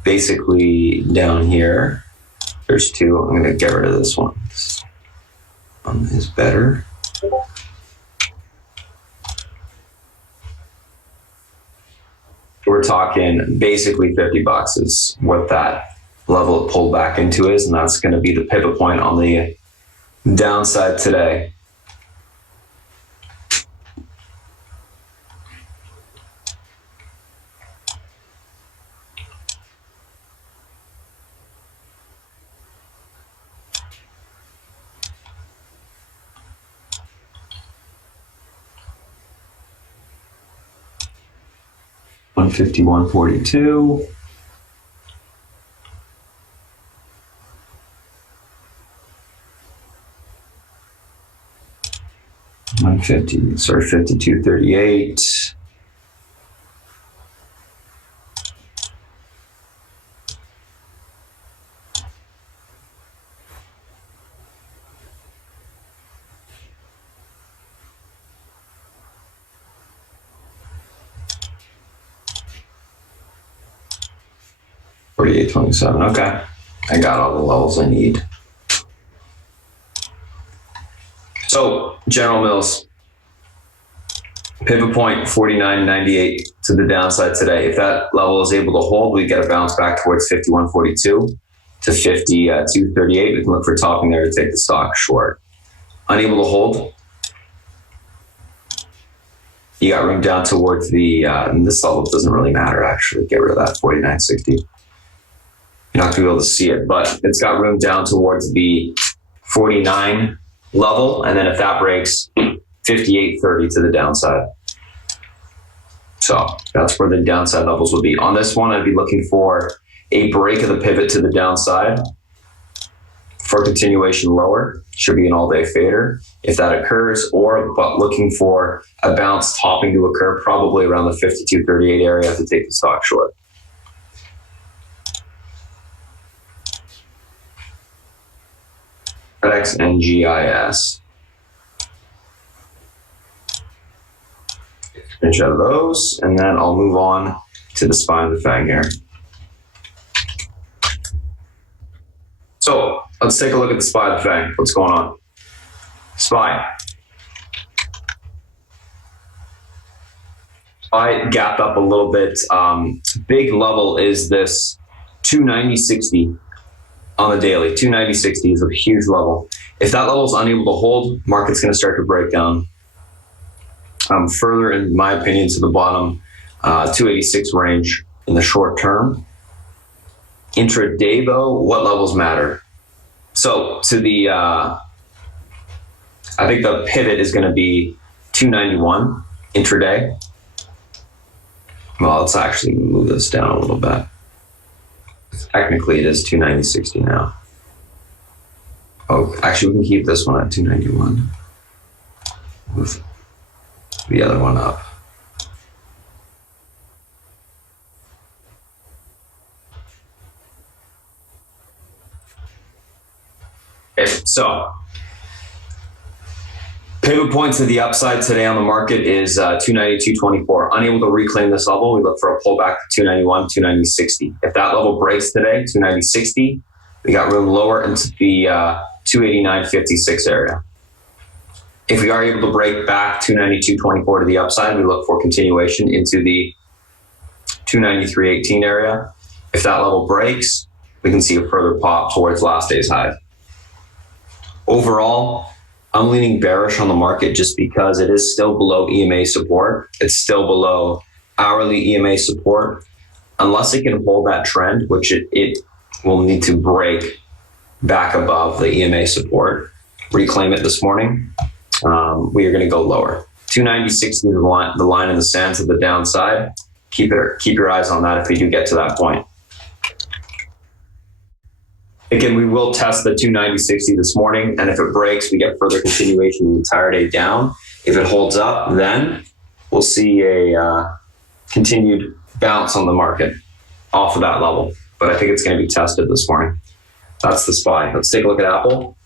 Basically down here, there's two. I'm going to get rid of this one. This one is better. We're talking basically $50 is what that level of pullback into is, and that's going to be the pivot point on the downside today. $151.42. $52.38. 48.27. Okay. I got all the levels I need. So, General Mills, pivot point 49.98 to the downside today. If that level is able to hold, we get a bounce back towards 51.42 to 52.38. We can look for topping there to take the stock short. Unable to hold, you got room down towards the, this level doesn't really matter actually. Get rid of that 49.60. You're not gonna be able to see it, but it's got room down towards the 49 level. And then if that breaks, 58.30 to the downside. So that's where the downside levels will be. On this one, I'd be looking for a break of the pivot to the downside for continuation lower. Should be an all-day fader if that occurs, but looking for a bounce topping to occur probably around the 52.38 area to take the stock short. FedEx and GIS. Finish out of those, and then I'll move on to the spine of the fang here. So let's take a look at the spine of the fang. What's going on? Spine. I gapped up a little bit. Big level is this 290.60 on the daily. 290.60 is a huge level. If that level is unable to hold, market's going to start to break down further, in my opinion, to the bottom 286 range in the short term. Intraday, though, what levels matter? So to the, I think the pivot is going to be 291 intraday. Well, let's actually move this down a little bit. Technically, it is 290.60 now. Oh, actually, we can keep this one at 291. Move the other one up. Okay, so pivot point to the upside today on the market is 292.24. Unable to reclaim this level, we look for a pullback to 291, 290.60. If that level breaks today, 290.60, we got room lower into the 289.56 area. If we are able to break back 292.24 to the upside, we look for continuation into the 293.18 area. If that level breaks, we can see a further pop towards last day's high. Overall, I'm leaning bearish on the market just because it is still below EMA support. It's still below hourly EMA support. Unless it can hold that trend, which it will need to break back above the EMA support, reclaim it this morning, we are going to go lower. 290.60 is the line in the sand to the downside. Keep your eyes on that if we do get to that point. Again, we will test the 290.60 this morning, and if it breaks, we get further continuation the entire day down. If it holds up, then we'll see a continued bounce on the market off of that level. But I think it's going to be tested this morning. That's the SPY. Let's take a look at Apple.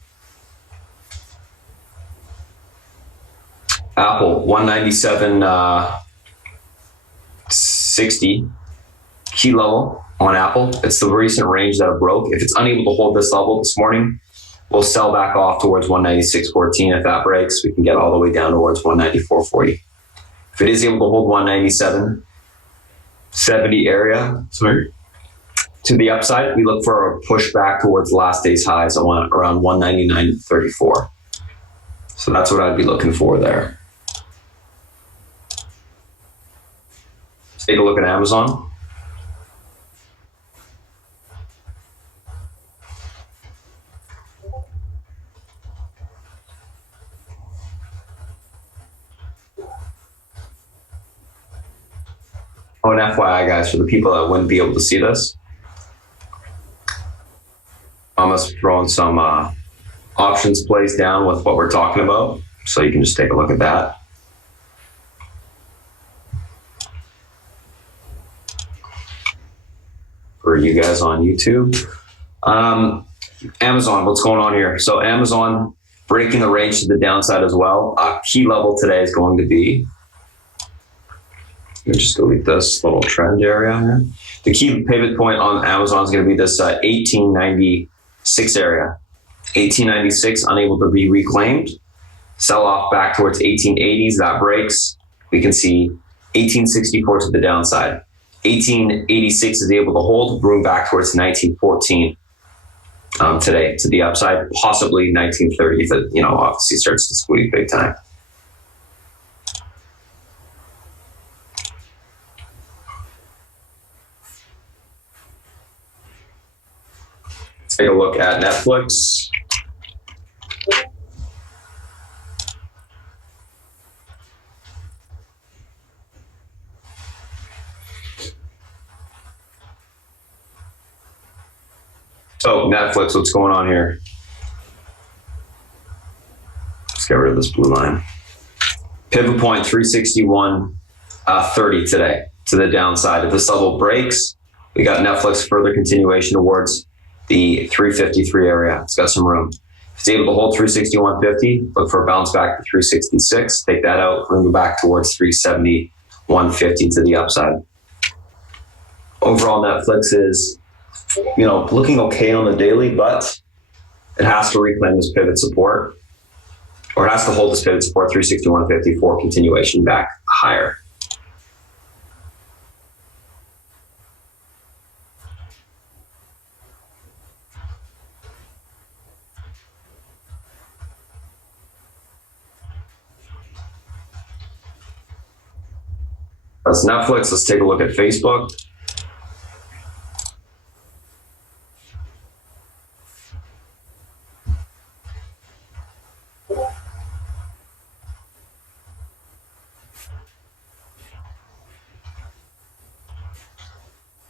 Apple, 197.60 key level on Apple. It's the recent range that it broke. If it's unable to hold this level this morning, we'll sell back off towards 196.14. If that breaks, we can get all the way down towards 194.40. If it is able to hold 197.70 area, to the upside, we look for a push back towards last day's highs around 199.34. So that's what I'd be looking for there. Let's take a look at Amazon. Oh, and FYI, guys, for the people that wouldn't be able to see this, I'm just throwing some options plays down with what we're talking about, so you can just take a look at that. For you guys on YouTube. Amazon, what's going on here? So Amazon breaking the range to the downside as well. Key level today is going to be Let me just delete this little trend area here. The key pivot point on Amazon is going to be this 1896 area. 1896, unable to be reclaimed. Sell off back towards 1880s, that breaks. We can see 1864 to the downside. 1886 is able to hold, room back towards 1914 today to the upside, possibly 1930 if it, obviously starts to squeeze big time. Take a look at Netflix. So Netflix, what's going on here? Let's get rid of this blue line. Pivot point 361.30 today to the downside. If this level breaks, we got Netflix further continuation towards the 353 area. It's got some room. If it's able to hold 361.50, look for a bounce back to 366. Take that out, move back towards 371.50 to the upside. Overall, Netflix is, looking okay on the daily, but it has to reclaim this pivot support, or it has to hold this pivot support 361.50 for continuation back higher. That's Netflix. Let's take a look at Facebook.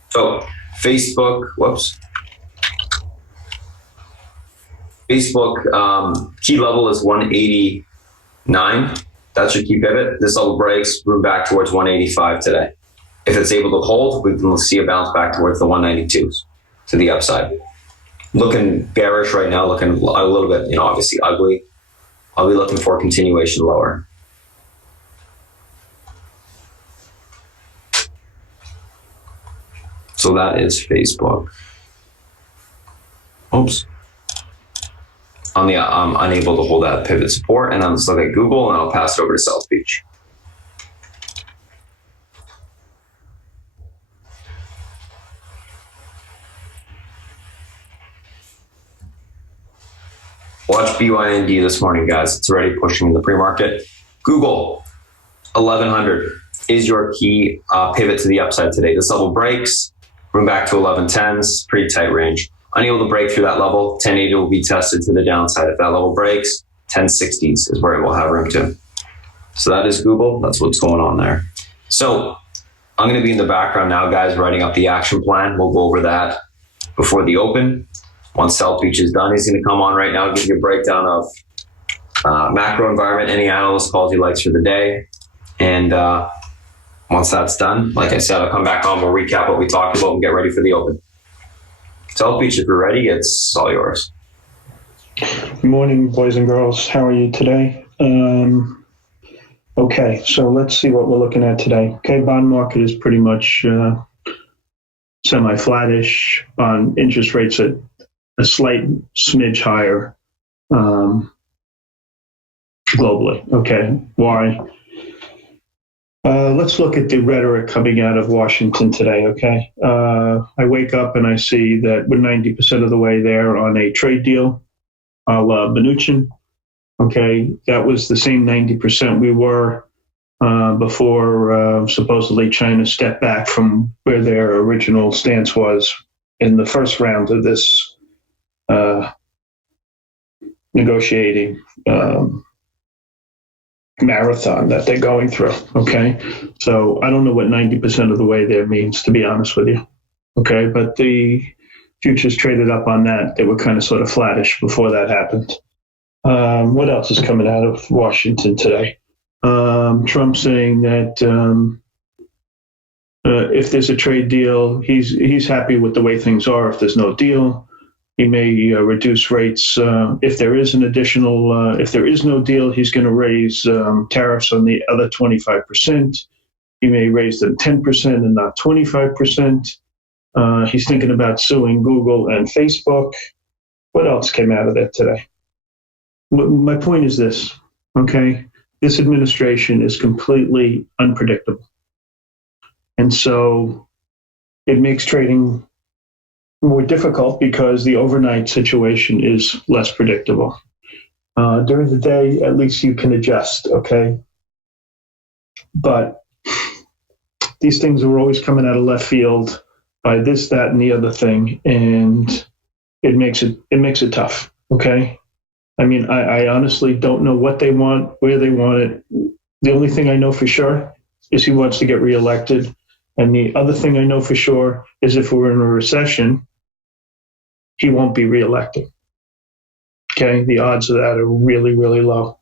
So Facebook, Facebook key level is 189. That's your key pivot. This level breaks, move back towards 185 today. If it's able to hold, we can see a bounce back towards the 192s to the upside. Looking bearish right now, looking a little bit, obviously ugly. I'll be looking for a continuation lower. So that is Facebook. Oops. I'm unable to hold that pivot support, and let's look at Google, and I'll pass it over to South Beach. Watch BYND this morning, guys. It's already pushing in the pre-market. Google, 1100 is your key pivot to the upside today. This level breaks, room back to 1110s, pretty tight range. Unable to break through that level, 1080 will be tested to the downside. If that level breaks, 1060s is where it will have room to. So that is Google. That's what's going on there. So I'm going to be in the background now, guys, writing up the action plan. We'll go over that before the open. Once South Beach is done, he's going to come on right now, give you a breakdown of macro environment, any analyst calls he likes for the day. And once that's done, like I said, I'll come back on, we'll recap what we talked about and get ready for the open. South Beach, if you're ready, it's all yours. Good morning, boys and girls. How are you today? Okay, so let's see what we're looking at today. Okay, bond market is pretty much semi-flattish. Bond interest rates at a slight smidge higher globally. Okay, why? Let's look at the rhetoric coming out of Washington today, okay? I wake up and I see that we're 90% of the way there on a trade deal, a la Mnuchin, okay? That was the same 90% we were before supposedly China stepped back from where their original stance was in the first round of this negotiating marathon that they're going through, okay? So I don't know what 90% of the way there means, to be honest with you, okay? But the futures traded up on that. They were kind of sort of flattish before that happened. What else is coming out of Washington today? Trump saying that if there's a trade deal, he's happy with the way things are. If there's no deal, he may reduce rates. If there is an additional, if there is no deal, he's going to raise tariffs on the other 25%. He may raise them 10% and not 25%. He's thinking about suing Google and Facebook. What else came out of that today? My point is this, okay? This administration is completely unpredictable. And so it makes trading more difficult because the overnight situation is less predictable. During the day, at least you can adjust, okay? But these things are always coming out of left field by this, that, and the other thing, and it makes it tough, okay? I mean, I honestly don't know what they want, where they want it. The only thing I know for sure is he wants to get reelected. And the other thing I know for sure is if we're in a recession, he won't be reelected. Okay, the odds of that are really, really low.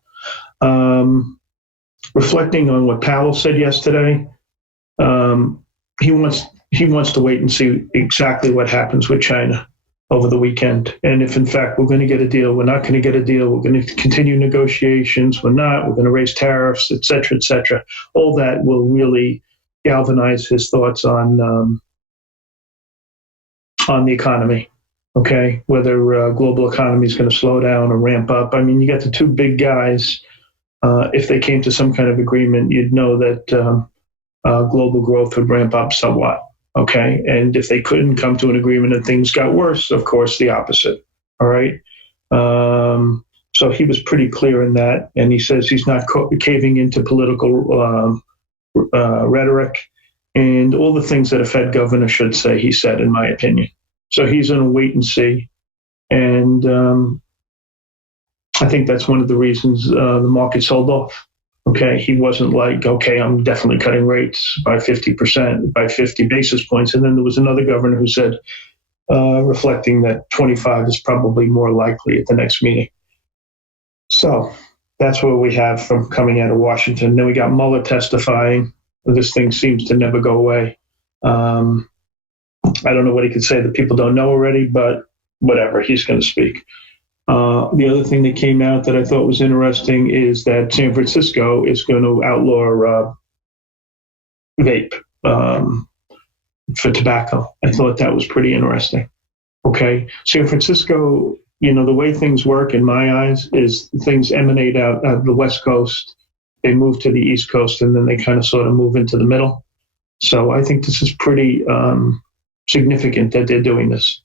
Reflecting on what Powell said yesterday, he wants to wait and see exactly what happens with China over the weekend. And if in fact we're going to get a deal, we're not going to get a deal, we're going to continue negotiations, we're going to raise tariffs, et cetera, et cetera. All that will really galvanize his thoughts on the economy. Okay, whether global economy is going to slow down or ramp up. I mean, you got the two big guys. If they came to some kind of agreement, you'd know that global growth would ramp up somewhat. Okay, and if they couldn't come to an agreement and things got worse, of course, the opposite. All right. So he was pretty clear in that, and he says he's not caving into political rhetoric and all the things that a Fed governor should say. He said, in my opinion. So he's going to wait and see. And I think that's one of the reasons the market sold off. Okay, he wasn't like, okay, I'm definitely cutting rates by 50%, by 50 basis points. And then there was another governor who said, reflecting that 25 is probably more likely at the next meeting. So that's what we have from coming out of Washington. Then we got Mueller testifying. This thing seems to never go away. I don't know what he could say that people don't know already, but whatever, he's going to speak. The other thing that came out that I thought was interesting is that San Francisco is going to outlaw vape for tobacco. I thought that was pretty interesting. Okay, San Francisco, you know, the way things work in my eyes is things emanate out of the West Coast, they move to the East Coast, and then they kind of sort of move into the middle. So I think this is pretty significant that they're doing this.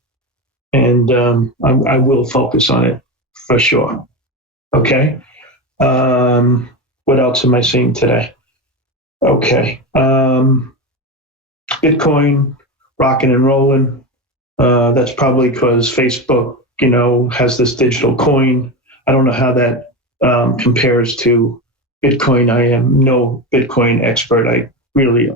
And I will focus on it for sure. Okay. What else am I seeing today? Okay. Bitcoin rocking and rolling. That's probably because Facebook, you know, has this digital coin. I don't know how that compares to Bitcoin. I am no Bitcoin expert. I really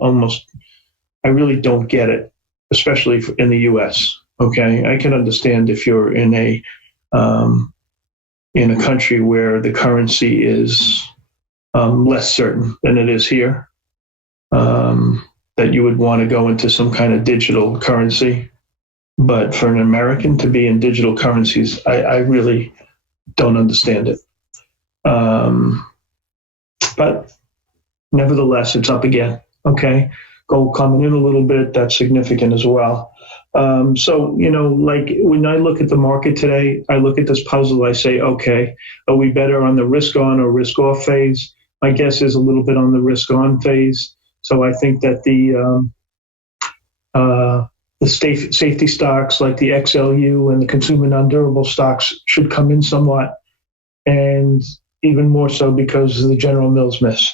don't get it, especially in the U.S. Okay, I can understand if you're in a country where the currency is less certain than it is here, that you would want to go into some kind of digital currency. But for an American to be in digital currencies, I really don't understand it. But nevertheless, it's up again. Okay, gold coming in a little bit. That's significant as well. So, you know, like when I look at the market today, I look at this puzzle, I say, okay, are we better on the risk on or risk off phase? My guess is a little bit on the risk on phase. So I think that the safety stocks like the XLU and the consumer non-durable stocks should come in somewhat, and even more so because of the General Mills miss.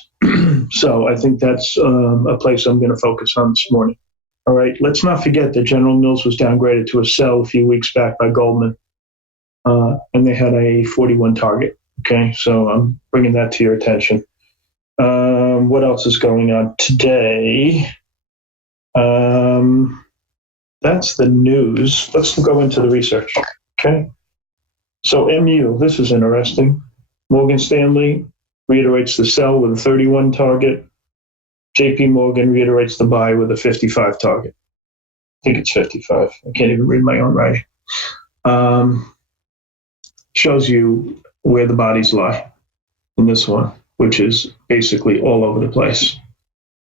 So I think that's a place I'm going to focus on this morning. All right, let's not forget that General Mills was downgraded to a sell a few weeks back by Goldman, and they had a 41 target. Okay, so I'm bringing that to your attention. What else is going on today? That's the news. Let's go into the research. Okay, so MU, this is interesting. Morgan Stanley reiterates the sell with a 31 target. JP Morgan reiterates the buy with a 55 target. I think it's 55. I can't even read my own writing. Shows you where the bodies lie in this one, which is basically all over the place.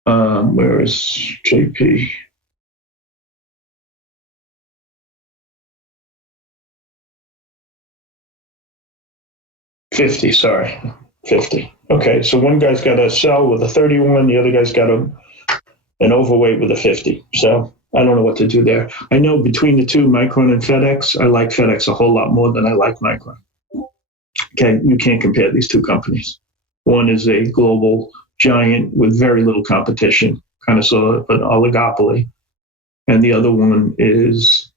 Where is JP? $50, sorry. 50. Okay, so one guy's got a sell with a 31, the other guy's got an overweight with a 50. So I don't know what to do there. I know between the two, Micron and FedEx, I like FedEx a whole lot more than I like Micron. Okay, you can't compare these two companies. One is a global giant with very little competition, kind of sort of an oligopoly. And the other one is,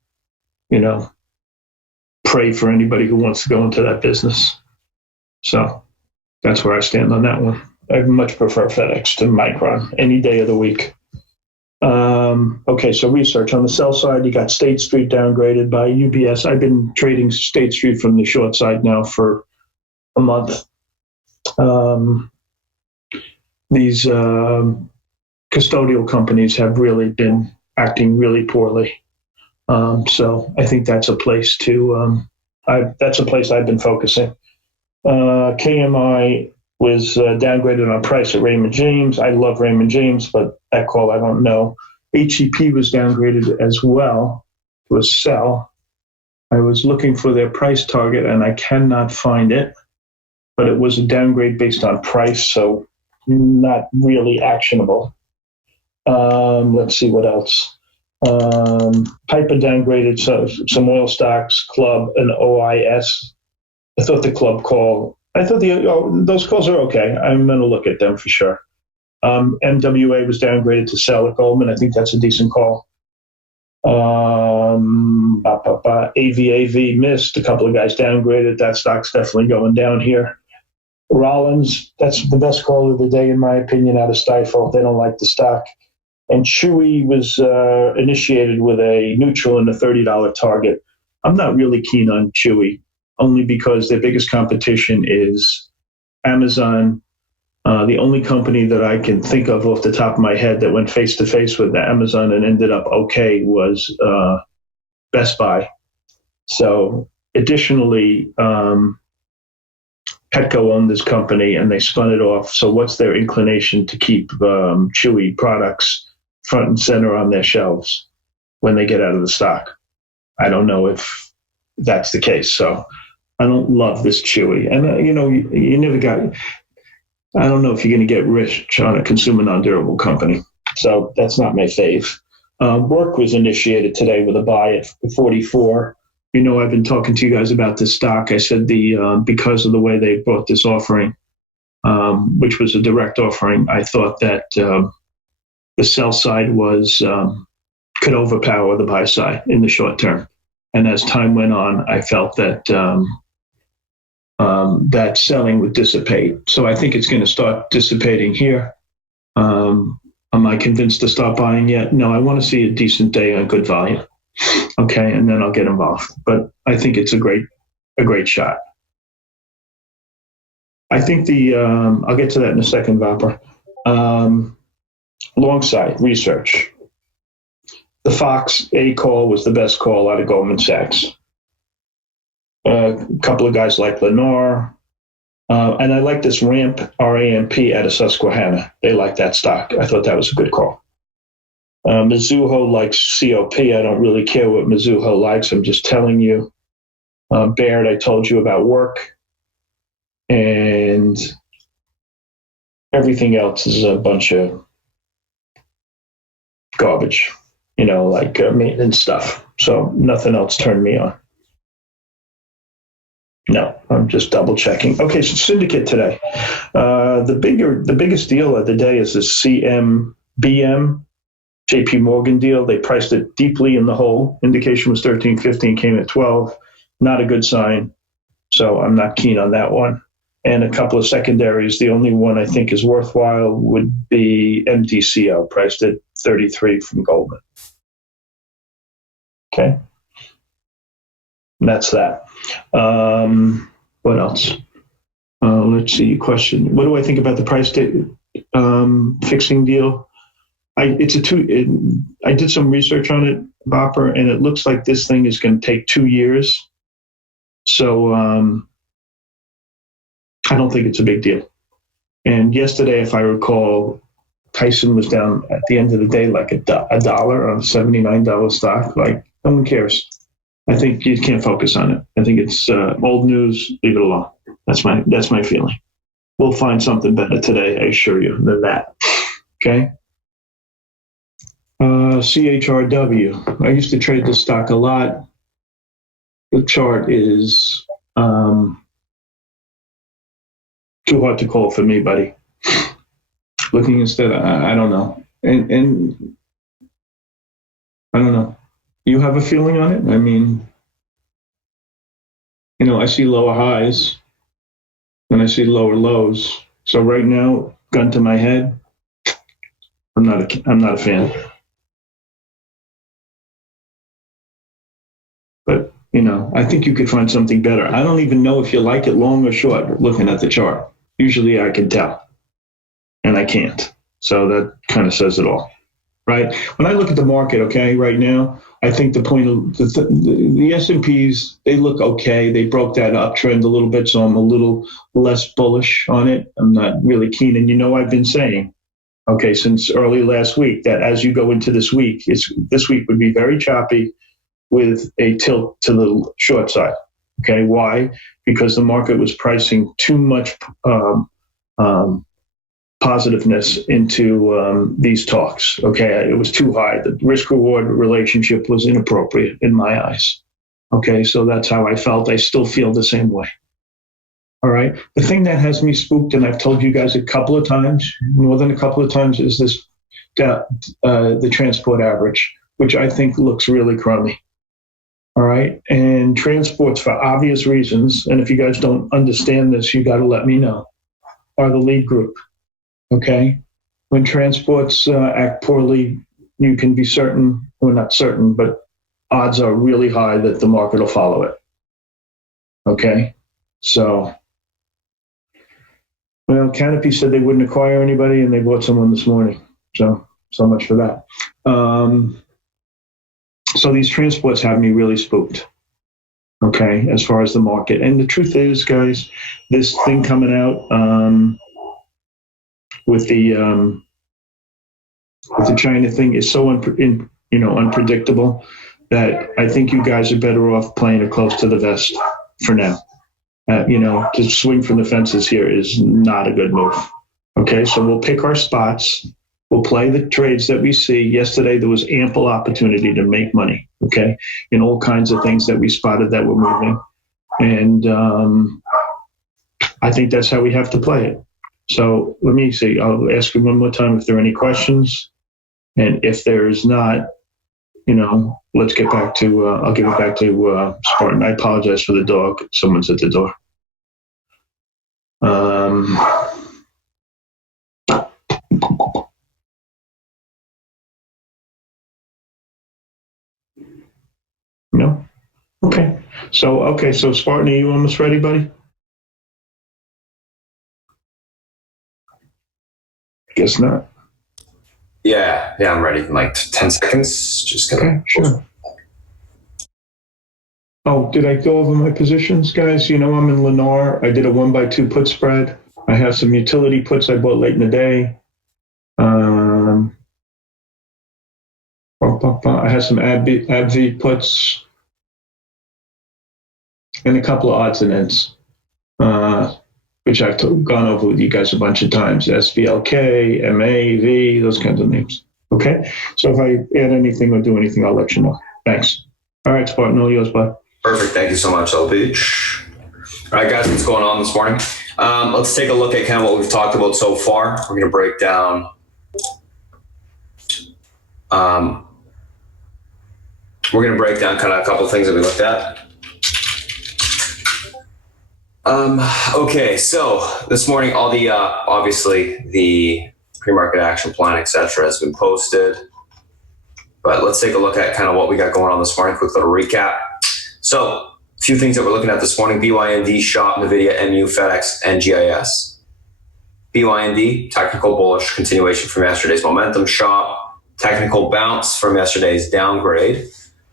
prey for anybody who wants to go into that business. So that's where I stand on that one. I much prefer FedEx to Micron any day of the week. Okay, so research. On the sell side, you got State Street downgraded by UBS. I've been trading State Street from the short side now for a month. These custodial companies have really been acting really poorly. So I think that's a place that's a place I've been focusing. KMI was downgraded on price at Raymond James. I love Raymond James, but that call I don't know. HEP was downgraded as well to a sell. I was looking for their price target and I cannot find it, but it was a downgrade based on price, so not really actionable. Let's see what else. Piper downgraded some oil stocks, Club and OIS. I thought the Club call, those calls are okay. I'm going to look at them for sure. MWA was downgraded to sell at Goldman. I think that's a decent call. AVAV missed. A couple of guys downgraded. That stock's definitely going down here. Rollins, that's the best call of the day, in my opinion, out of Stifel. They don't like the stock. And Chewy was initiated with a neutral and a $30 target. I'm not really keen on Chewy, only because their biggest competition is Amazon. The only company that I can think of off the top of my head that went face-to-face with Amazon and ended up okay was Best Buy. So additionally, Petco owned this company and they spun it off. So what's their inclination to keep Chewy products front and center on their shelves when they get out of the stock? I don't know if that's the case. So I don't love this Chewy. And, you never got, I don't know if you're going to get rich on a consumer non-durable company. So that's not my fave. Work was initiated today with a buy at 44. I've been talking to you guys about this stock. I said because of the way they brought this offering, which was a direct offering, I thought that the sell side could overpower the buy side in the short term. And as time went on, I felt that that selling would dissipate. So I think it's going to start dissipating here. Am I convinced to start buying yet? No, I want to see a decent day on good volume. Okay, and then I'll get involved. But I think it's a great shot. I think I'll get to that in a second, Vapor. Long side research. The Fox A call was the best call out of Goldman Sachs. A couple of guys like Lennar. And I like this RAMP, R-A-M-P, out of Susquehanna. They like that stock. I thought that was a good call. Mizuho likes COP. I don't really care what Mizuho likes. I'm just telling you. Baird, I told you about work. And everything else is a bunch of garbage, like maintenance stuff. So nothing else turned me on. No, I'm just double checking. Okay, so syndicate today. The biggest deal of the day is the CMBM JP Morgan deal. They priced it deeply in the hole. Indication was 13.15, came at 12. Not a good sign. So I'm not keen on that one. And a couple of secondaries. The only one I think is worthwhile would be MTCO, priced at 33 from Goldman. Okay. And that's that. What else? Let's see. Question. What do I think about the price fixing deal? I did some research on it, Bopper, and it looks like this thing is going to take 2 years. So I don't think it's a big deal. And yesterday, if I recall, Tyson was down at the end of the day like a dollar on a $79 stock. Like, no one cares. I think you can't focus on it. I think it's old news. Leave it alone. That's my feeling. We'll find something better today, I assure you, than that. Okay. CHRW. I used to trade this stock a lot. The chart is too hard to call for me, buddy. Looking instead, I don't know. And I don't know. You have a feeling on it? I mean, I see lower highs and I see lower lows. So right now, gun to my head, I'm not a fan. But, I think you could find something better. I don't even know if you like it long or short looking at the chart. Usually I can tell, and I can't. So that kind of says it all, right? When I look at the market, okay, right now, I think the point of the S&Ps, they look okay. They broke that uptrend a little bit, so I'm a little less bullish on it. I'm not really keen. And I've been saying, okay, since early last week, that as you go into this week, this week would be very choppy with a tilt to the short side. Okay, why? Because the market was pricing too much positiveness into these talks. Okay, it was too high. The risk-reward relationship was inappropriate in my eyes. Okay, so that's how I felt. I still feel the same way. All right. The thing that has me spooked, and I've told you guys a couple of times, more than a couple of times, is this the transport average, which I think looks really crummy. All right. And transports, for obvious reasons, and if you guys don't understand this, you got to let me know, are the lead group. Okay. When transports act poorly, you can be certain, or not certain, but odds are really high that the market will follow it. Okay. So, well, Canopy said they wouldn't acquire anybody, and they bought someone this morning. So much for that. So these transports have me really spooked, okay, as far as the market. And the truth is, guys, this thing coming out with the China thing is so unpredictable that I think you guys are better off playing it close to the vest for now. To swing from the fences here is not a good move. Okay, so we'll pick our spots. We'll play the trades that we see. Yesterday, there was ample opportunity to make money, okay, in all kinds of things that we spotted that were moving. And I think that's how we have to play it. So let me see. I'll ask you one more time if there are any questions. And if there's not, let's get back to, I'll give it back to Spartan. I apologize for the dog. Someone's at the door. No? Okay. So Spartan, are you almost ready, buddy? Guess not. Yeah, I'm ready in like 10 seconds. Just gonna. Okay, sure. Oh, did I go over my positions, guys? I'm in Lennar. I did a 1x2 put spread. I have some utility puts I bought late in the day. I have some AbbVie puts and a couple of odds and ends, which I've gone over with you guys a bunch of times. SVLK, MAV, those kinds of names. Okay? So if I add anything or do anything, I'll let you know. Thanks. All right, Spartan, all yours, bud. Perfect. Thank you so much, LPH. All right, guys, what's going on this morning? Let's take a look at kind of what we've talked about so far. We're going to break down kind of a couple of things that we looked at. Okay, so this morning, all the obviously the pre-market action plan, etc., has been posted. But let's take a look at kind of what we got going on this morning. Quick little recap. So, a few things that we're looking at this morning: BYND, SHOP, NVIDIA, MU, FedEx, and GIS. BYND, technical bullish continuation from yesterday's momentum. SHOP, technical bounce from yesterday's downgrade.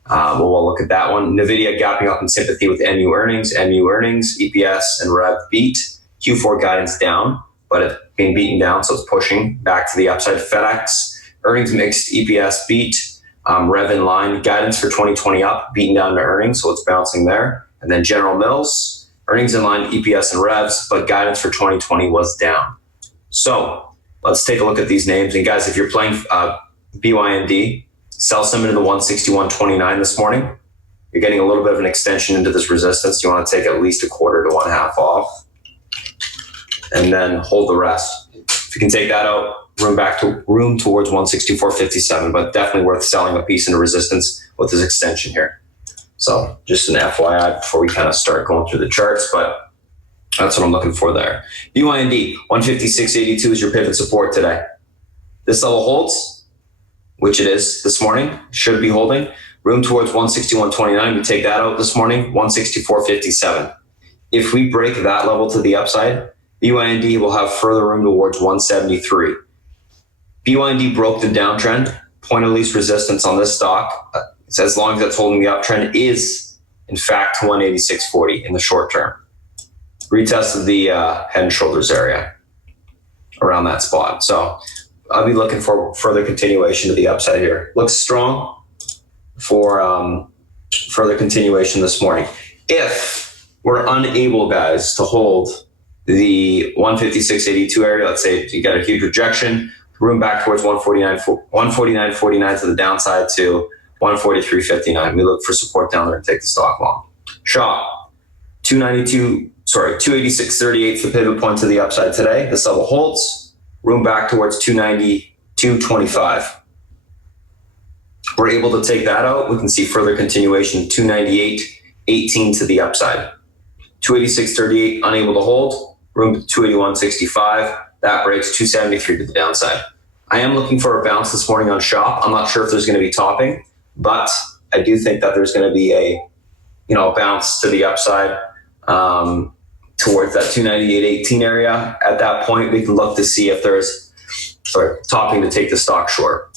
We'll look at that one. NVIDIA gapping up in sympathy with MU earnings, EPS, and rev beat. Q4 guidance down, but it being beaten down, so it's pushing back to the upside. FedEx, earnings mixed, EPS beat, rev in line, guidance for 2020 up, beaten down to earnings, so it's bouncing there. And then General Mills, earnings in line, EPS and revs, but guidance for 2020 was down. So let's take a look at these names. And guys, if you're playing BYND, sell some into the 161.29 this morning. You're getting a little bit of an extension into this resistance. You want to take at least a quarter to 1/2 off, and then hold the rest. If you can take that out, room towards 164.57, but definitely worth selling a piece into resistance with this extension here. So just an FYI before we kind of start going through the charts, but that's what I'm looking for there. BYND, 156.82 is your pivot support today. This level holds, which it is this morning, should be holding. Room towards 161.29, we take that out this morning, 164.57. If we break that level to the upside, BYND will have further room towards 173. BYND broke the downtrend. Point of least resistance on this stock, as long as it's holding the uptrend, is in fact 186.40 in the short term. Retested the head and shoulders area around that spot. So I'll be looking for further continuation to the upside here. Looks strong for further continuation this morning. If we're unable, guys, to hold the 156.82 area, let's say you got a huge rejection, room back towards 149.49 to the downside to 143.59. We look for support down there and take the stock long. Shop, 286.38 is the pivot point to the upside today. This level holds. Room back towards 292.25. We're able to take that out. We can see further continuation, 298.18 to the upside. 286.38 unable to hold. Room to 281.65. That breaks 273 to the downside. I am looking for a bounce this morning on Shop. I'm not sure if there's going to be topping, but I do think that there's going to be a bounce to the upside towards that 298.18 area. At that point, we can look to see if there's topping to take the stock short.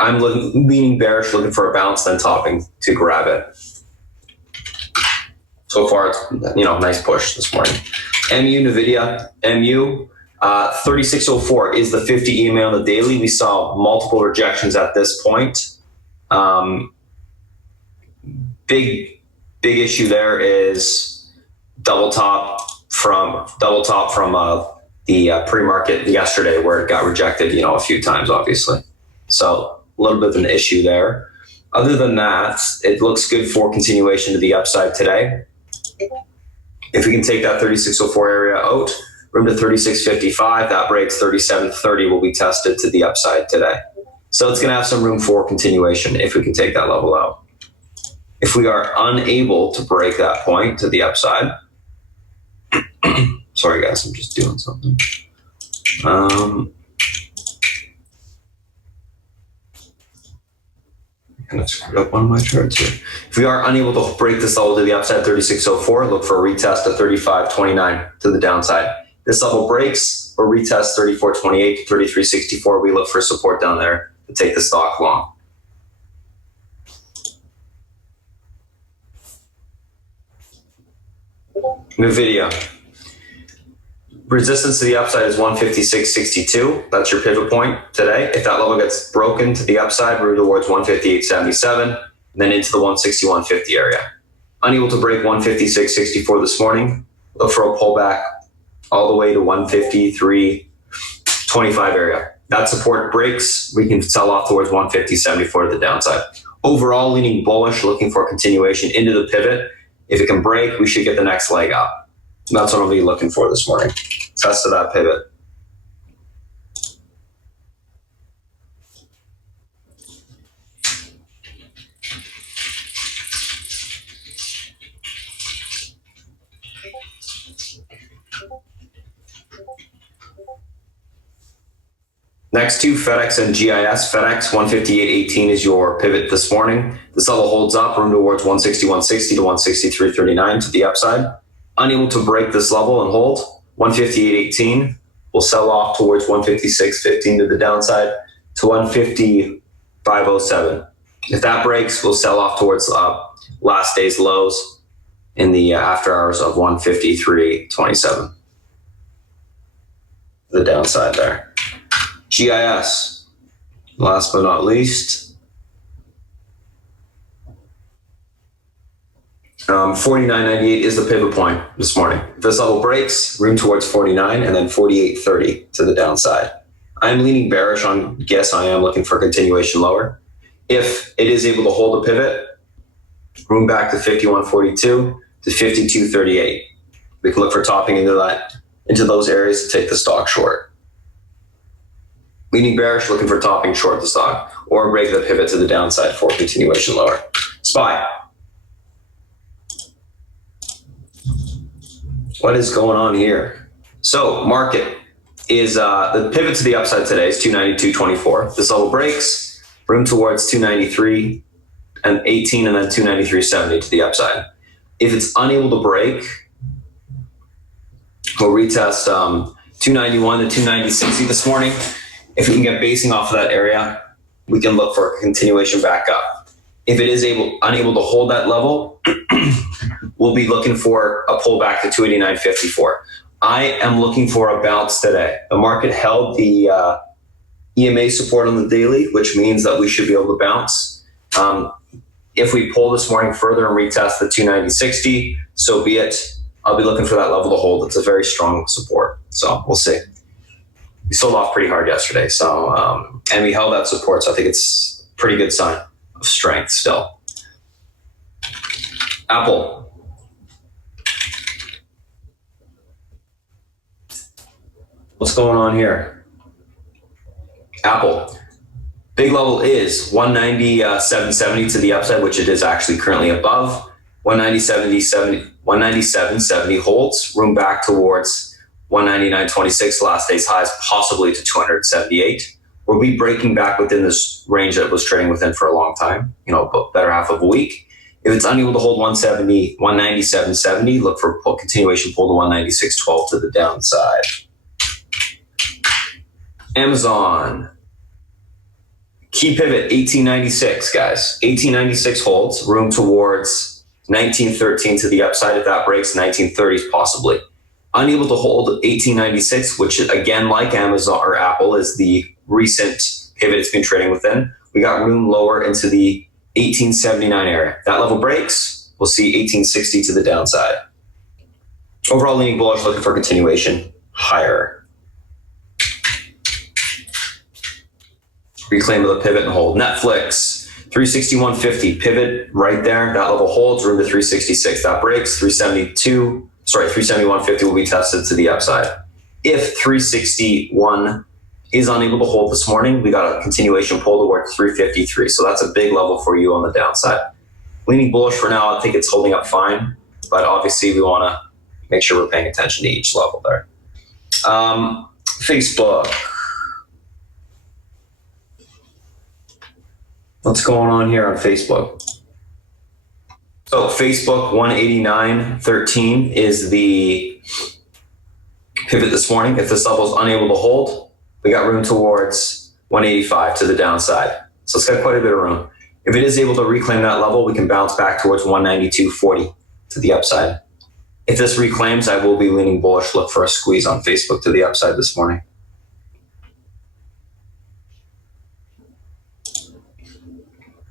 I'm leaning bearish, looking for a bounce, then topping to grab it. So far, it's nice push this morning. MU Nvidia, MU 3604 is the 50 EMA on the daily. We saw multiple rejections at this point. Big issue there is double top from the pre-market yesterday, where it got rejected, a few times, obviously. So a little bit of an issue there. Other than that, it looks good for continuation to the upside today. If we can take that 3604 area out, room to 3655, that breaks 3730 will be tested to the upside today. So it's going to have some room for continuation if we can take that level out. If we are unable to break that point to the upside, sorry guys, I'm just doing something. Kind of screwed up one of my charts here. If we are unable to break this level to the upside, 3604, look for a retest at 3529 to the downside. This level breaks or retest 3428 to 3364. We look for support down there to take the stock long. NVIDIA. Resistance to the upside is 156.62. That's your pivot point today. If that level gets broken to the upside, we're towards 158.77, then into the 161.50 area. Unable to break 156.64 this morning, look for a pullback all the way to 153.25 area. That support breaks, we can sell off towards 150.74 to the downside. Overall, leaning bullish, looking for a continuation into the pivot. If it can break, we should get the next leg up. That's what I'll be looking for this morning. Test of that pivot. Next to FedEx and GIS. FedEx 158.18 is your pivot this morning. This level holds up, room towards 161.60 to 163.39 to the upside. Unable to break this level and hold, 158.18 will sell off towards 156.15 to the downside to 155.07. If that breaks, we'll sell off towards last day's lows in the after hours of 153.27. to the downside there. GIS, last but not least. 49.98 is the pivot point this morning. If this level breaks, room towards 49 and then 48.30 to the downside. I'm leaning bearish on guess. I am looking for continuation lower. If it is able to hold a pivot, room back to 51.42 to 52.38. We can look for topping into those areas to take the stock short. Leaning bearish, looking for topping short the stock or break the pivot to the downside for continuation lower. SPY. What is going on here? So market is the pivot to the upside today is 292.24. This level breaks, room towards 293 and 18 and then 293.70 to the upside. If it's unable to break, we'll retest 291 to 290.60 this morning. If we can get basing off of that area, we can look for a continuation back up. If it is unable to hold that level, we'll be looking for a pullback to 289.54. I am looking for a bounce today. The market held the EMA support on the daily, which means that we should be able to bounce. If we pull this morning further and retest the 290.60, so be it. I'll be looking for that level to hold. It's a very strong support. So we'll see. We sold off pretty hard yesterday. So, and we held that support. So I think it's a pretty good sign of strength still. Apple. What's going on here? Apple. Big level is 197.70 to the upside, which it is actually currently above. 197.70 holds. Room back towards 199.26, last day's highs, possibly to 278. We'll be breaking back within this range that it was trading within for a long time, better half of a week. If it's unable to hold 197.70, look for a continuation pull to 196.12 to the downside. Amazon. Key pivot, 1896, guys. 1896 holds, room towards 1913 to the upside. If that breaks, 1930s possibly. Unable to hold 1896, which again, like Amazon or Apple, is the recent pivot it's been trading within. We got room lower into the 1879 area. If that level breaks, we'll see 1860 to the downside. Overall leaning bullish, looking for continuation higher. Reclaim of the pivot and hold. Netflix, 361.50, pivot right there. That level holds, room to 366. That breaks, 371.50 will be tested to the upside. If 361 is unable to hold this morning, we got a continuation pull towards 353. So that's a big level for you on the downside. Leaning bullish for now, I think it's holding up fine, but obviously we want to make sure we're paying attention to each level there. Facebook. What's going on here on Facebook? So Facebook 189.13 is the pivot this morning. If this level is unable to hold, we got room towards 185 to the downside. So it's got quite a bit of room. If it is able to reclaim that level, we can bounce back towards 192.40 to the upside. If this reclaims, I will be leaning bullish. Look for a squeeze on Facebook to the upside this morning.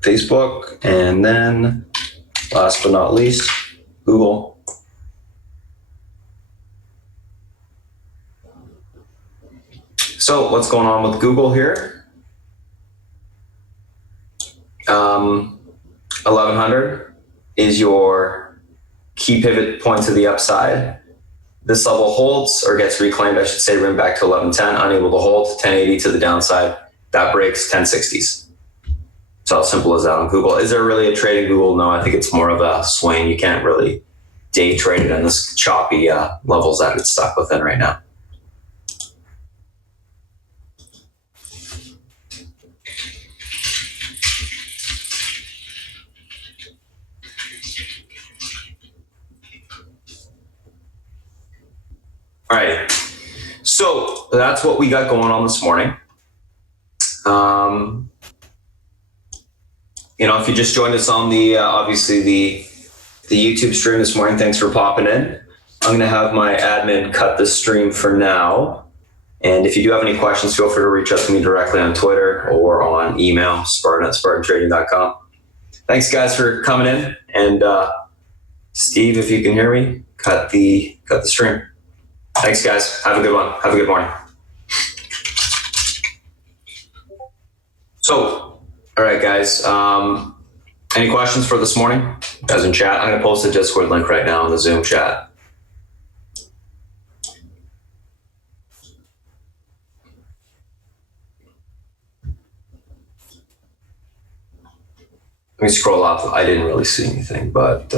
Facebook, and then last but not least, Google. So what's going on with Google here? 1100 is your key pivot point to the upside. This level holds or gets reclaimed, I should say, room back to 1110, unable to hold, 1080 to the downside. That breaks 1060s. It's how simple as that on Google. Is there really a trade in Google? No, I think it's more of a swing. You can't really day trade it in this choppy levels that it's stuck within right now. All right. So that's what we got going on this morning. If you just joined us on the obviously the YouTube stream this morning, thanks for popping in. I'm going to have my admin cut the stream for now. And if you do have any questions, feel free to reach out to me directly on Twitter or on email, spartan@spartantrading.com. Thanks, guys, for coming in. And Steve, if you can hear me, cut the stream. Thanks, guys. Have a good one. Have a good morning. So, all right, guys. Any questions for this morning? Guys in chat, I'm going to post the Discord link right now in the Zoom chat. Let me scroll up. I didn't really see anything, but